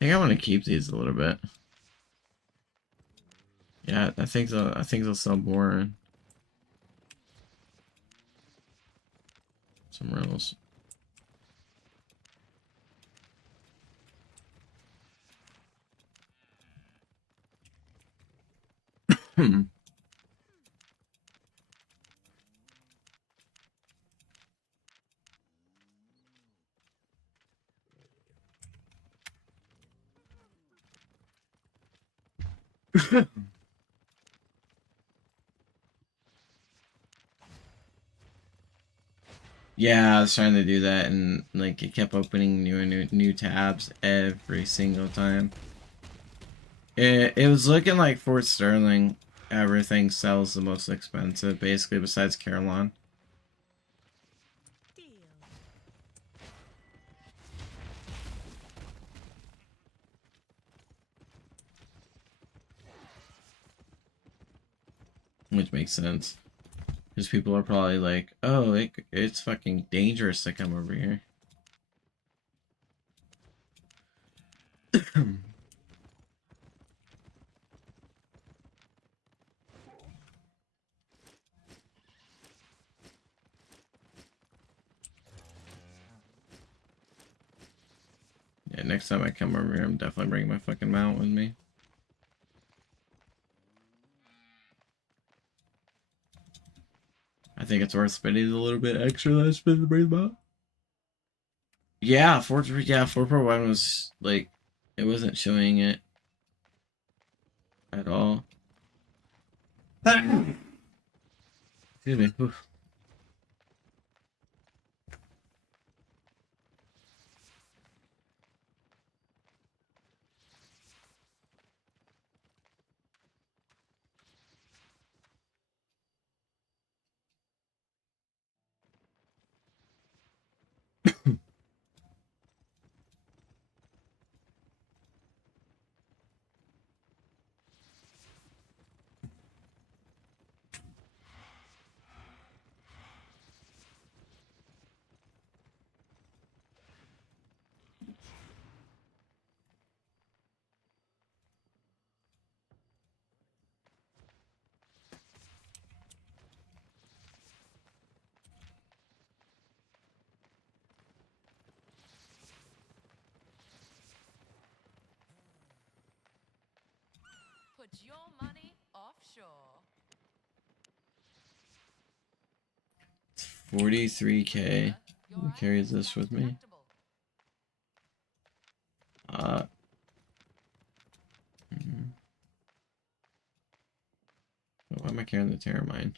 I think I want to keep these a little bit. Yeah, I think so. I think they'll sell more somewhere else. Yeah, I was trying to do that, and like it kept opening new tabs every single time. It was looking like Fort Sterling, everything sells the most expensive, basically, besides Carillon. Deal. Which makes sense. Because people are probably like, oh, it's fucking dangerous to come over here. Yeah, next time I come over here, I'm definitely bringing my fucking mount with me. I think it's worth spending a little bit extra than I spent to bring them out. Yeah, 4.1 was like, it wasn't showing it at all. Excuse me. Oof. Put your money offshore. 43k. Who carries this with me? Mhm. Why am I carrying the Terramine?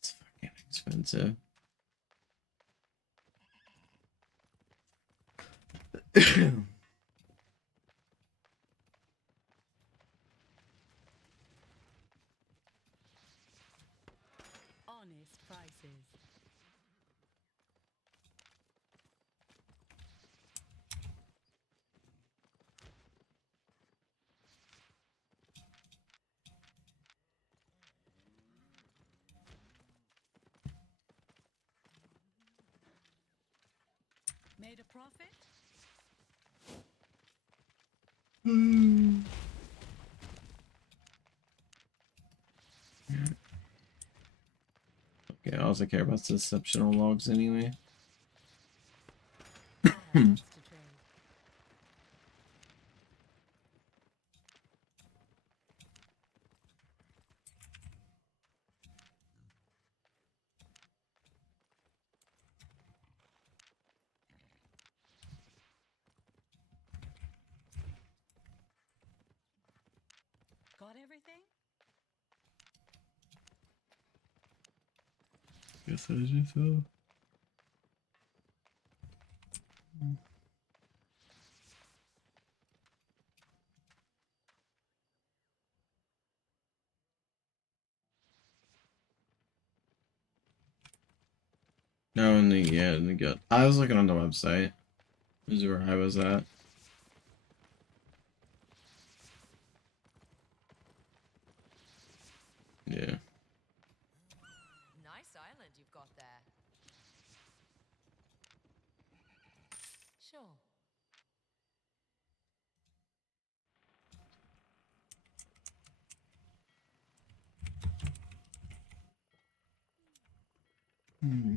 That's fucking expensive. Honest prices. Made a profit? Okay, all I care about is exceptional logs anyway. I have lots to trade. Got everything? Guess I just so. No, in the gut. I was looking on the website. This is where I was at. Yeah. Nice island you've got there. Sure. Hmm.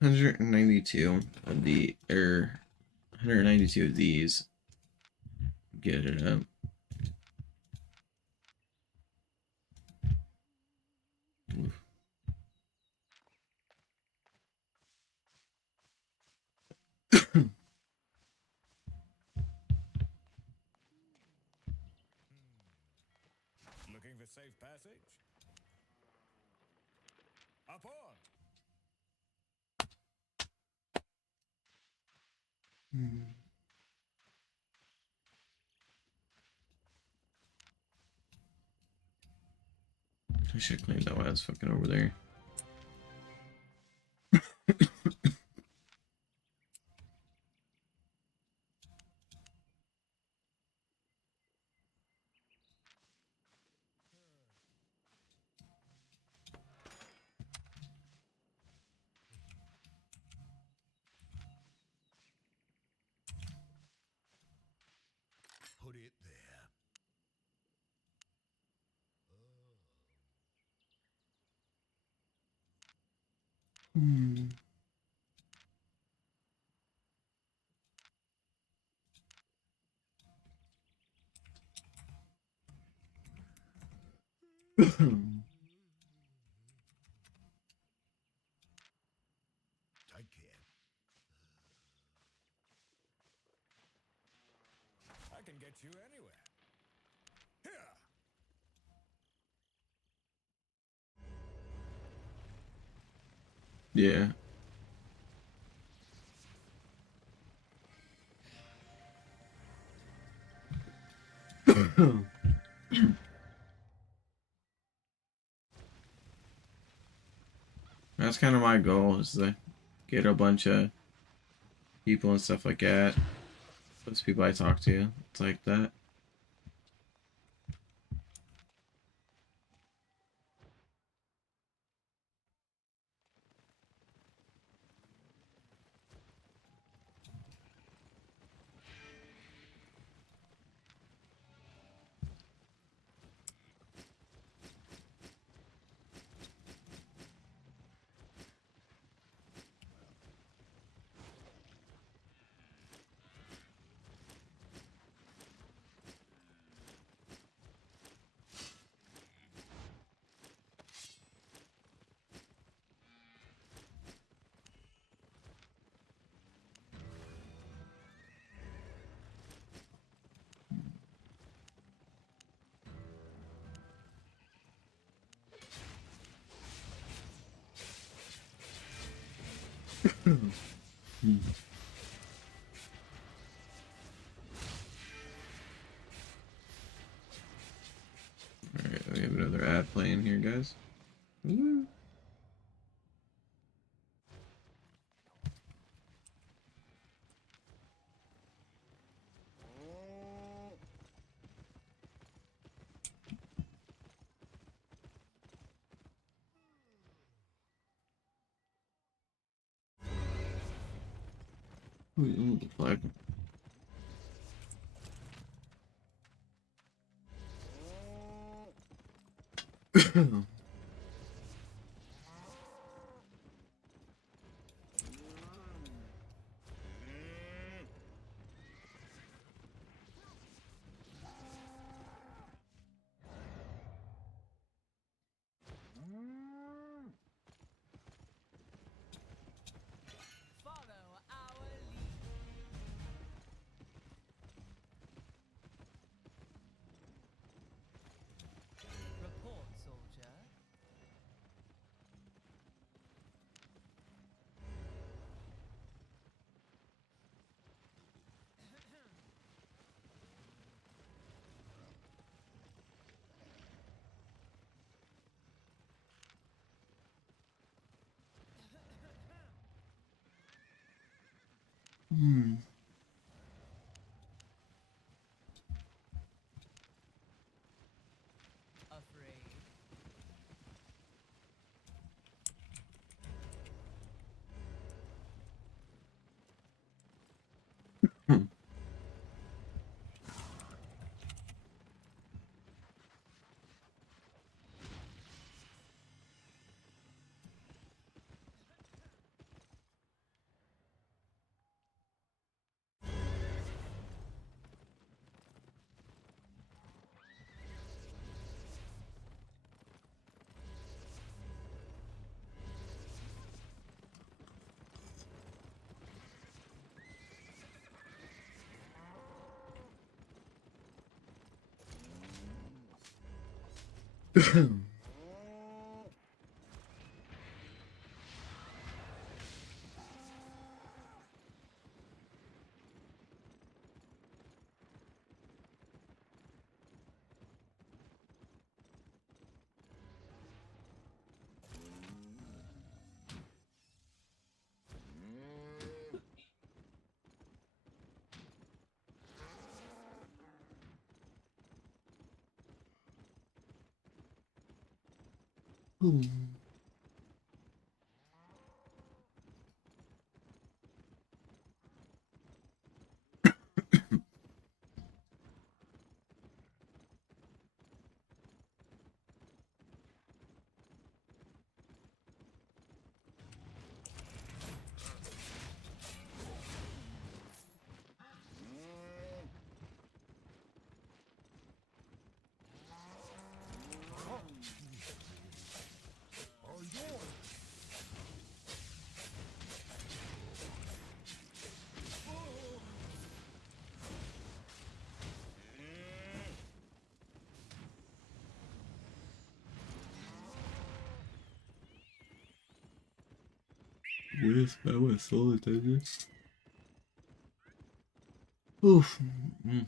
192 of the 192 of these. Get it up. Oof. Looking for safe passage? Up on! I should clean that while I was fucking over there. Put it there. Take care. I can get you anywhere. Here! Yeah. That's kind of my goal, is to get a bunch of people and stuff like that. Those people I talk to, it's like that. Alright, we have another ad playing here, guys. Woo. Ooh, the flag. Follow our lead. Report, soldier. Hmm. Afraid. Hmm. Where's my soul attendant? Oof. Mm.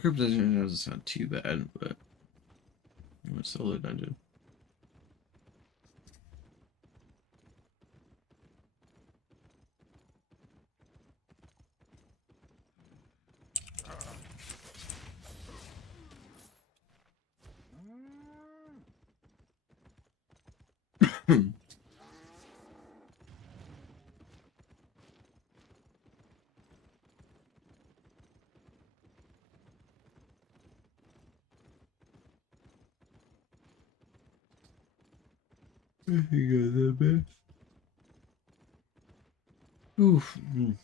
Crypt dungeon doesn't sound too bad, but I'm a solo dungeon. You got that best. Oof. Mm.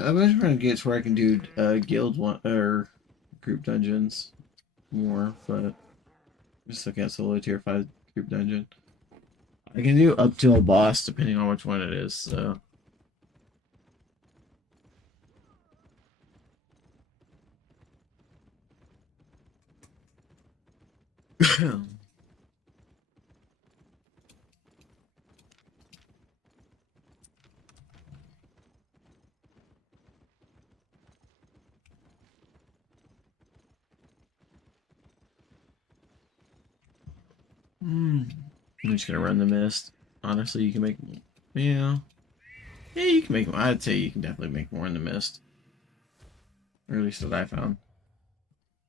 I'm just trying to get to where I can do guild one or group dungeons more, but I'm just looking at solo tier 5 group dungeon. I can do up to a boss depending on which one it is, so. I'm just gonna run the mist. Honestly, you can make, yeah. Yeah, you can make. I'd say you can definitely make more in the mist. Or at least that I found.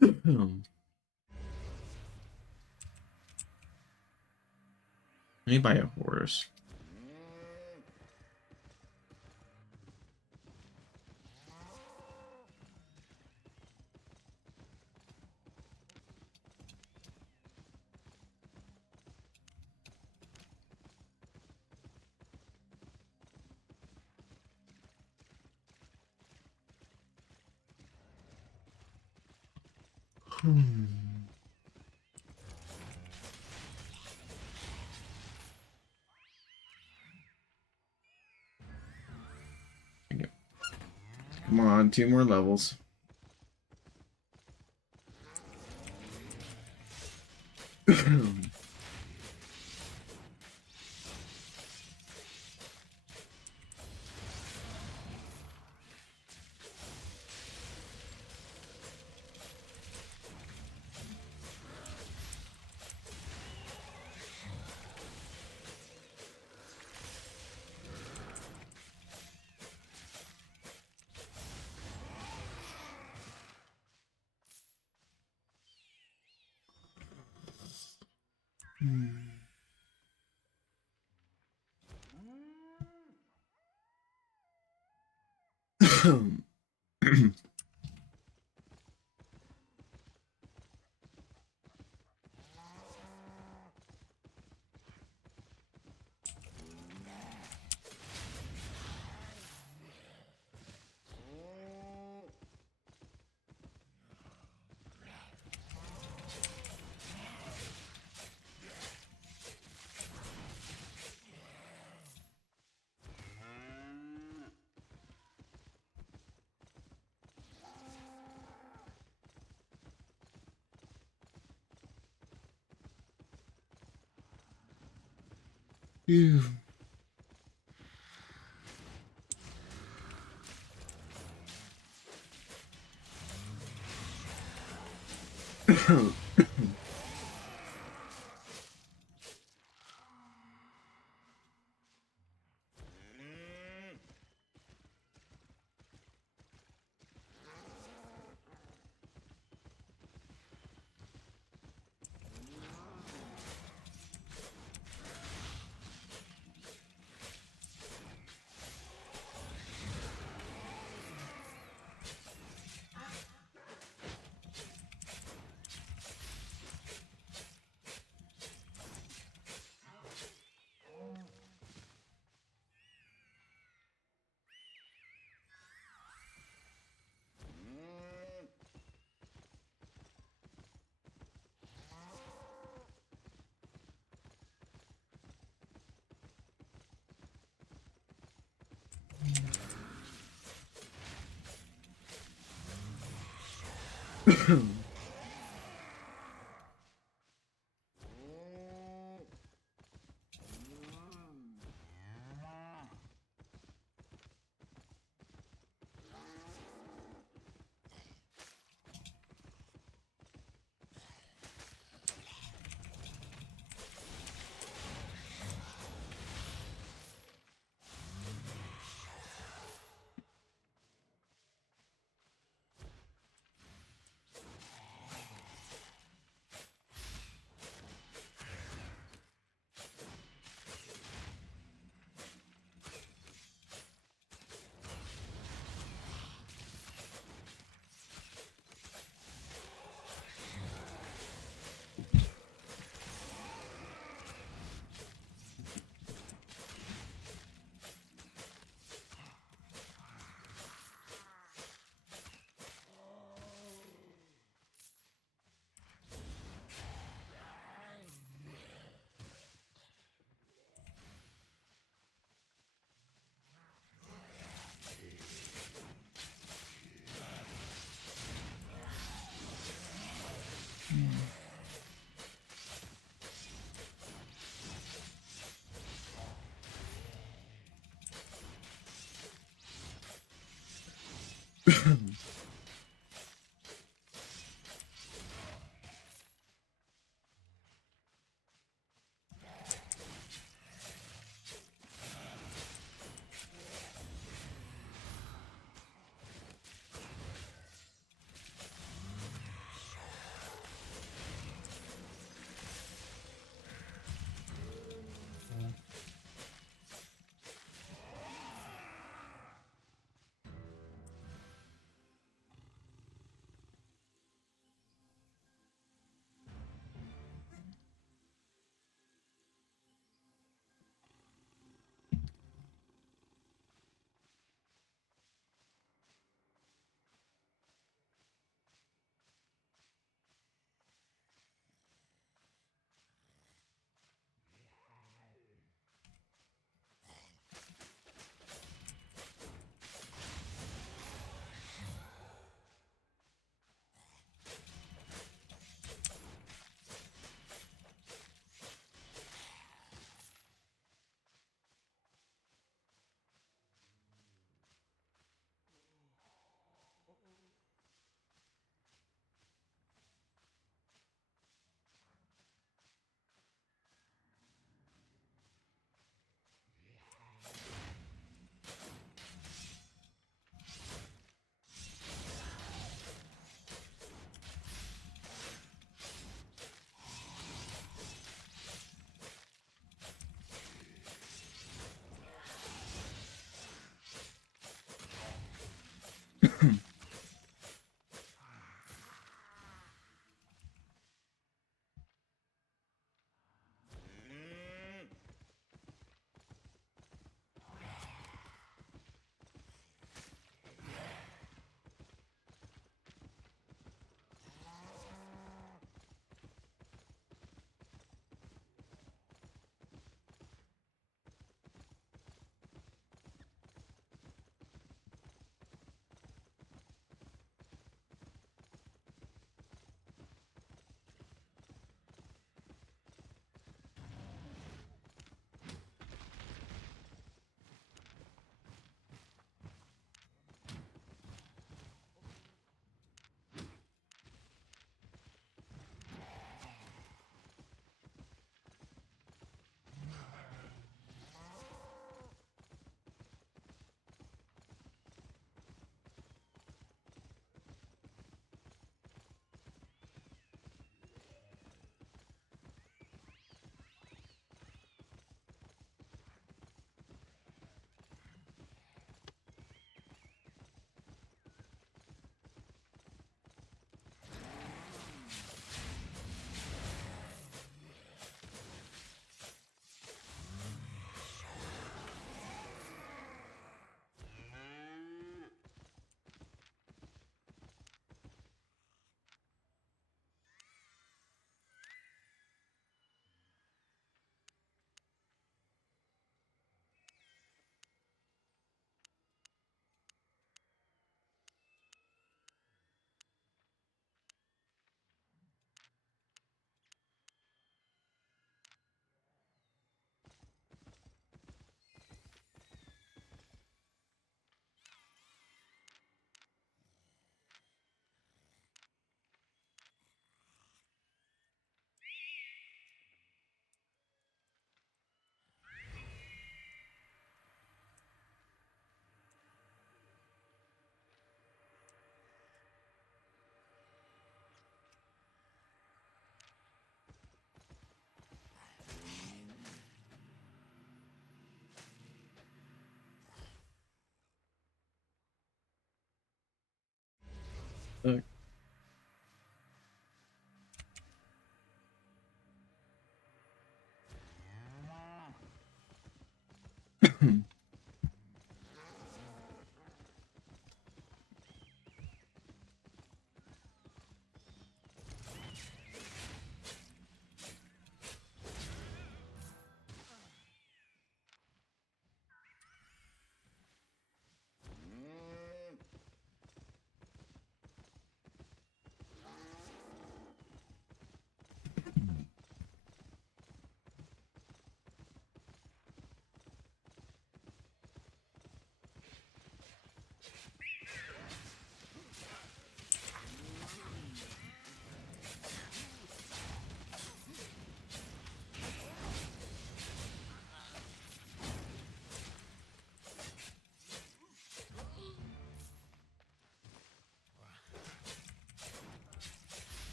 Let me buy a horse. Come on, 2 more levels. Phew. Look.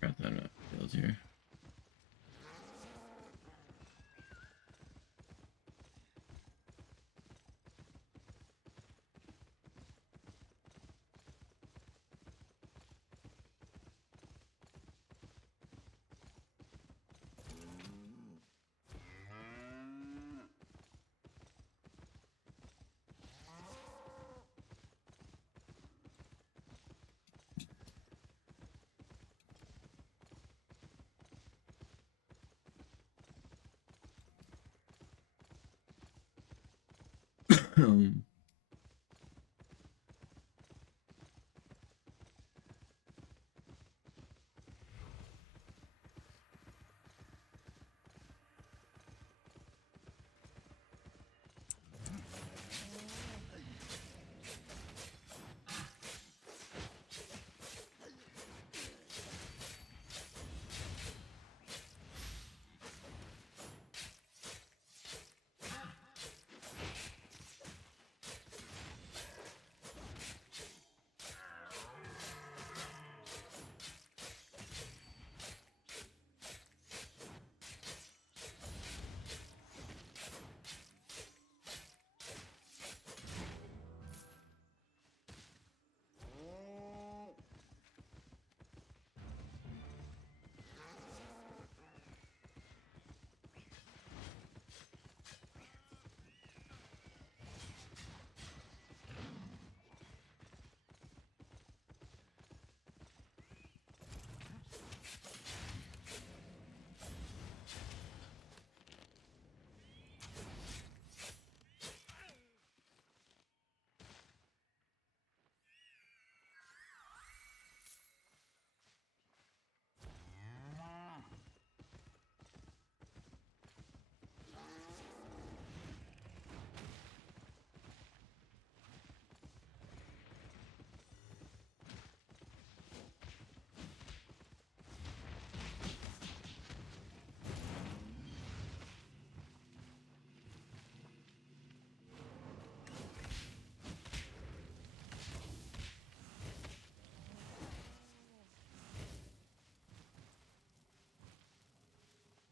Got that build here.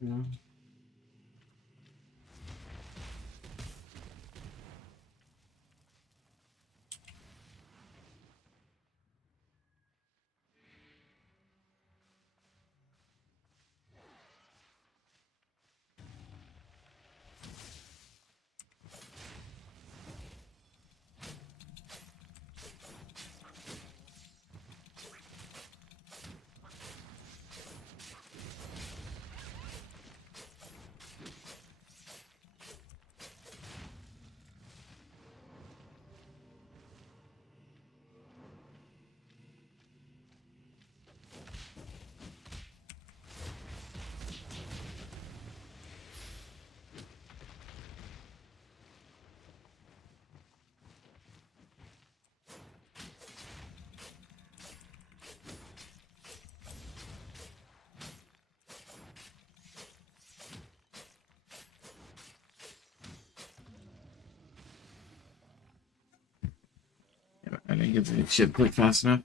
Yeah. can't get the ship quick fast enough.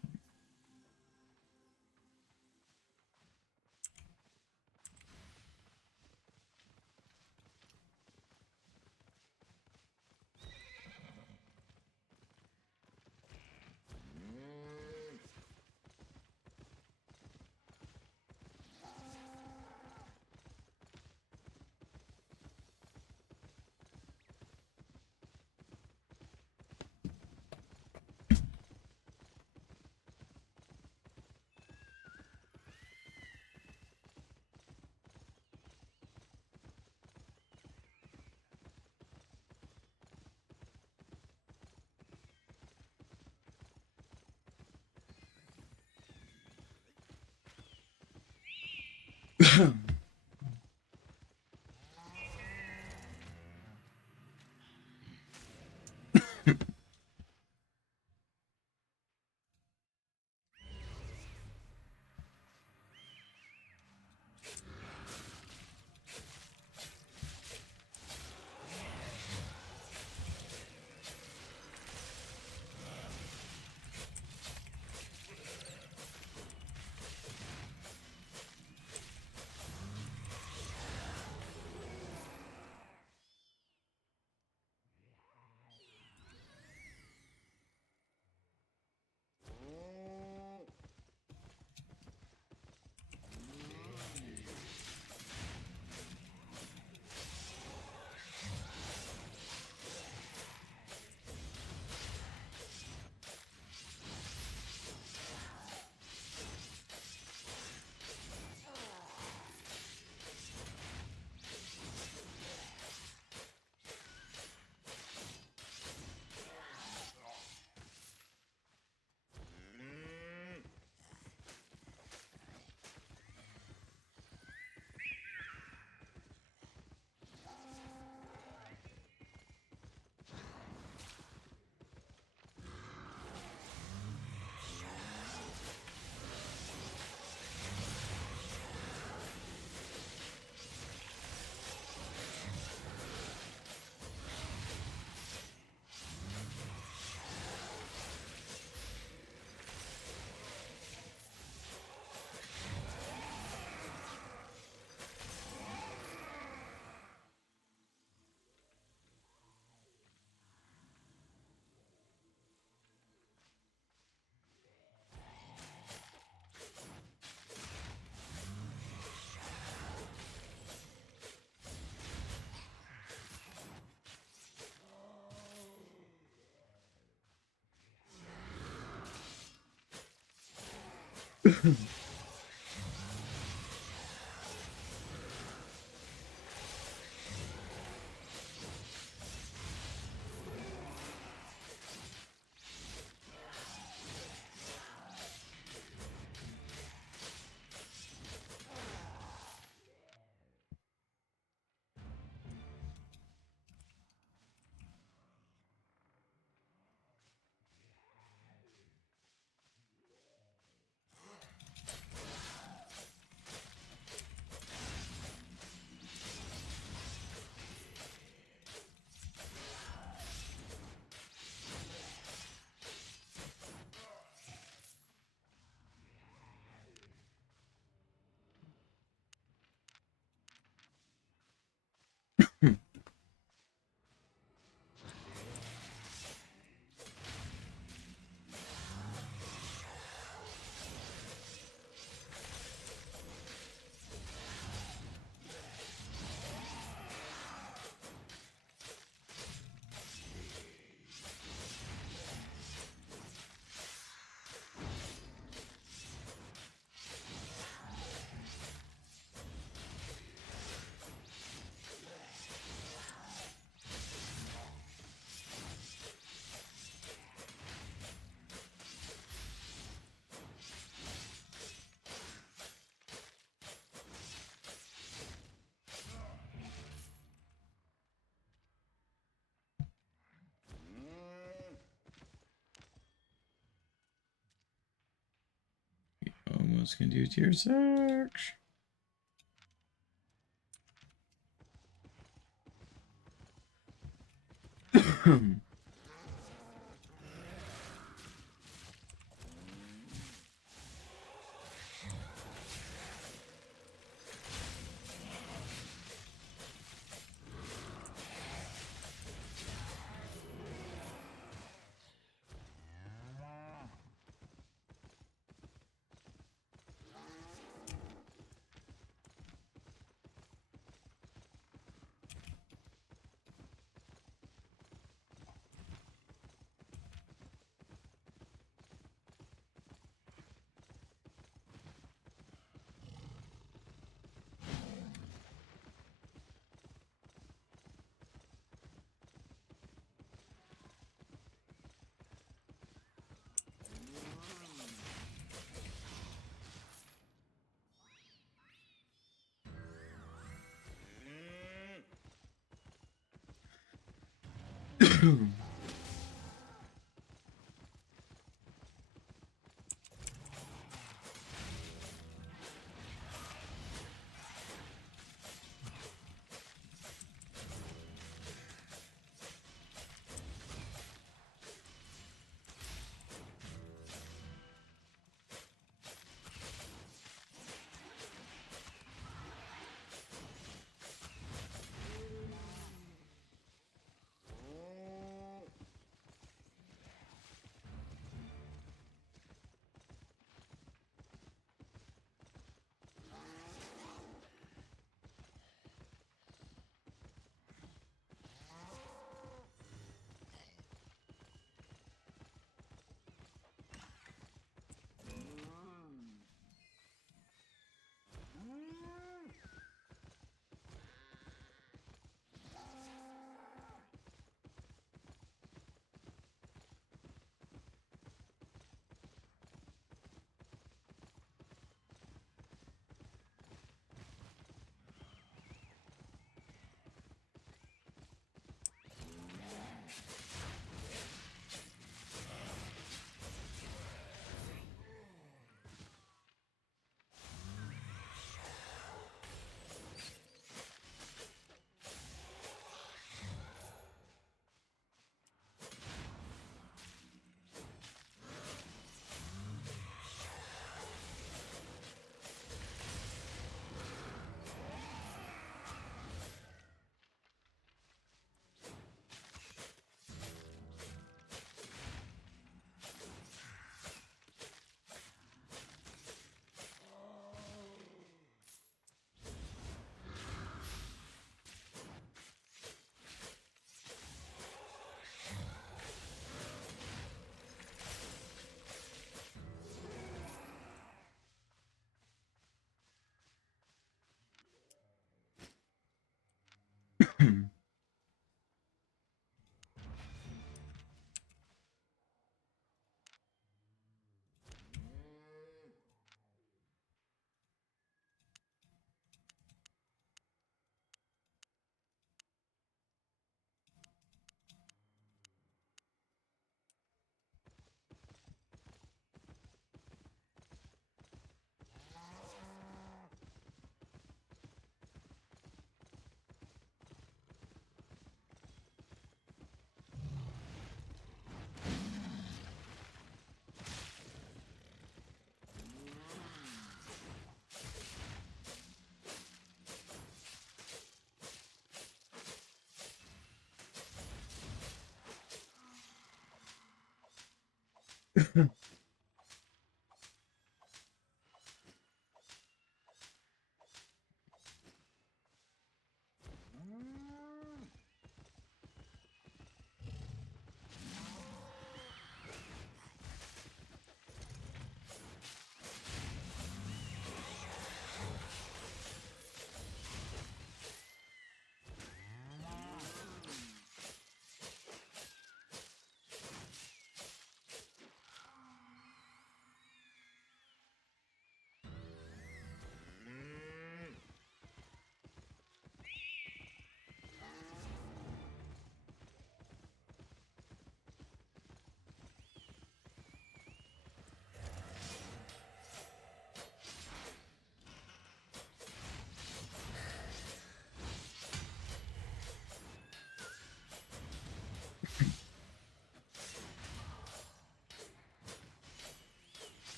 Almost can do tier 6.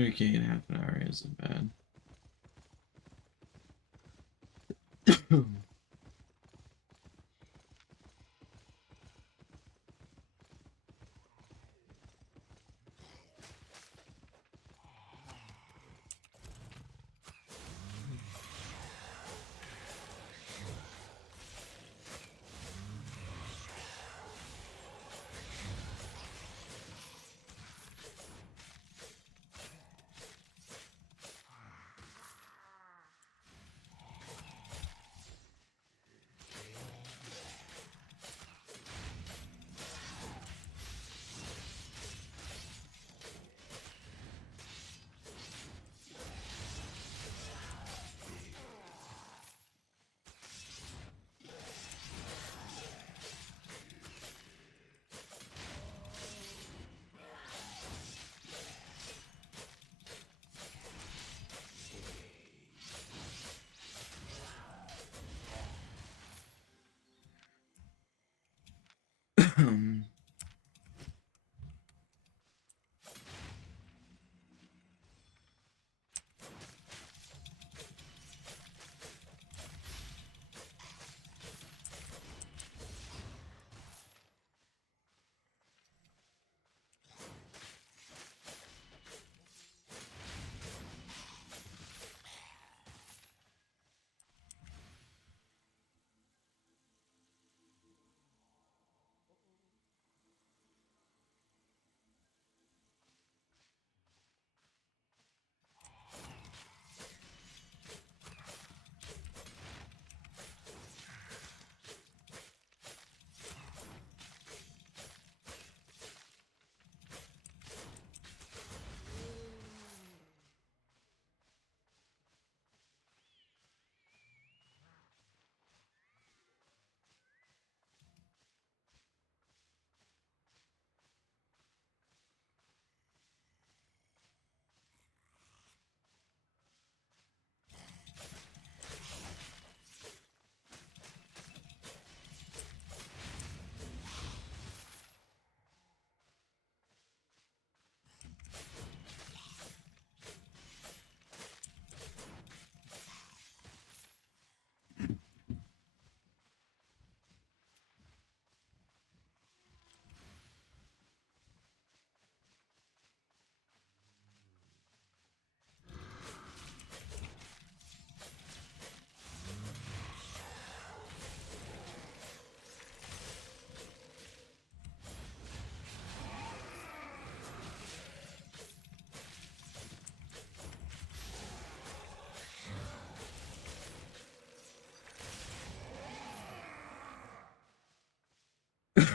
30k in half an hour isn't bad.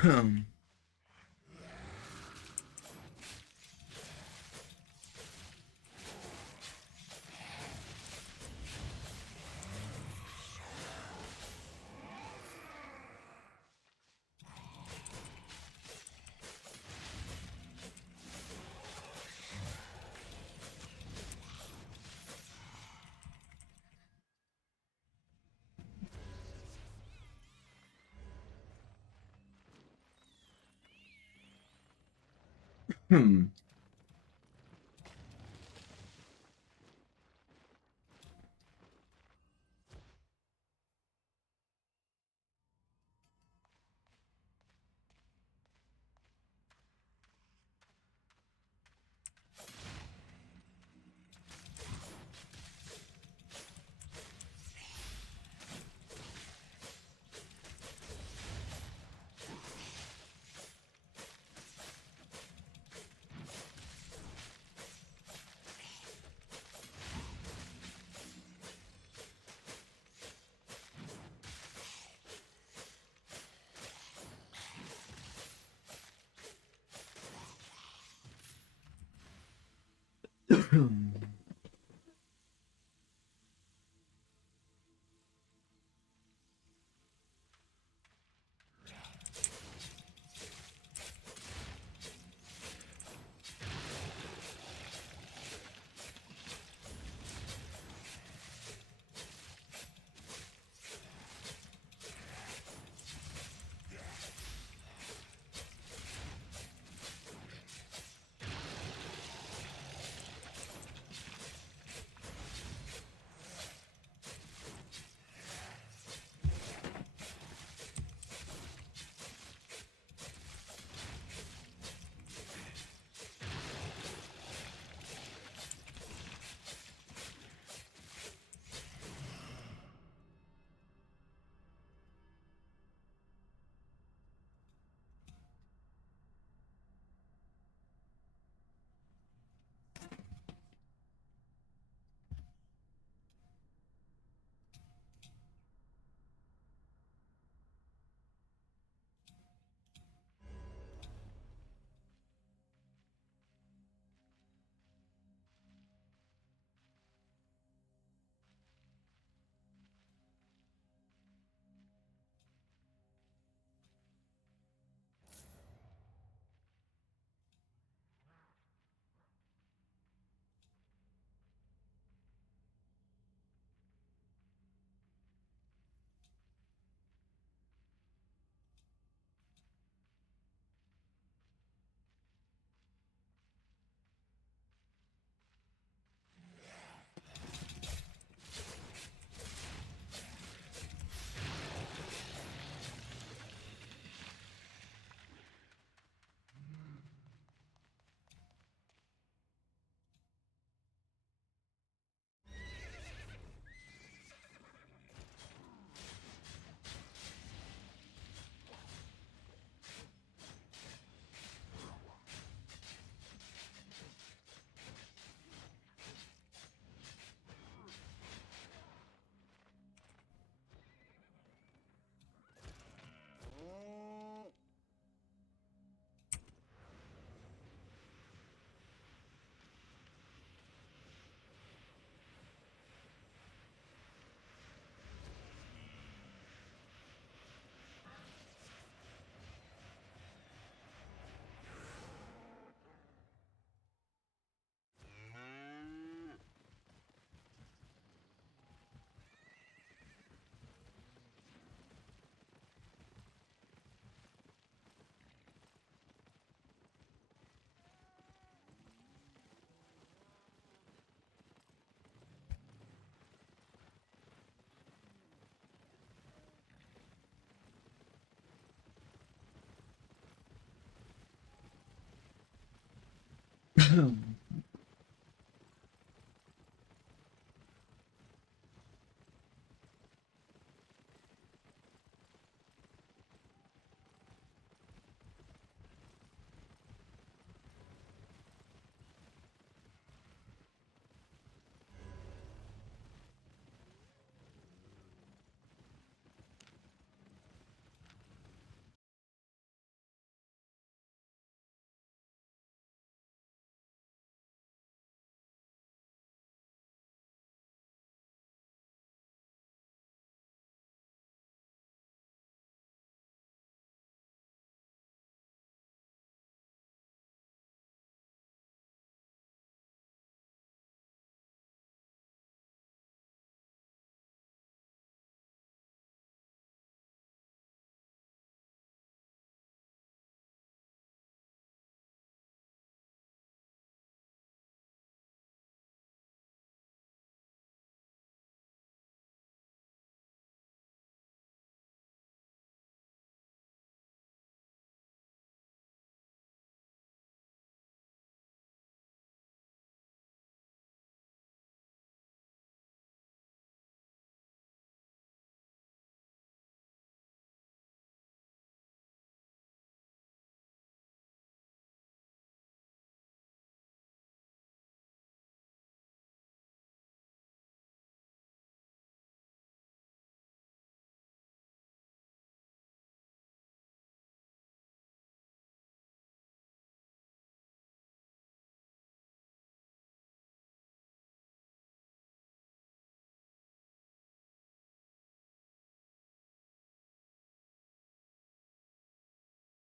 Hmm.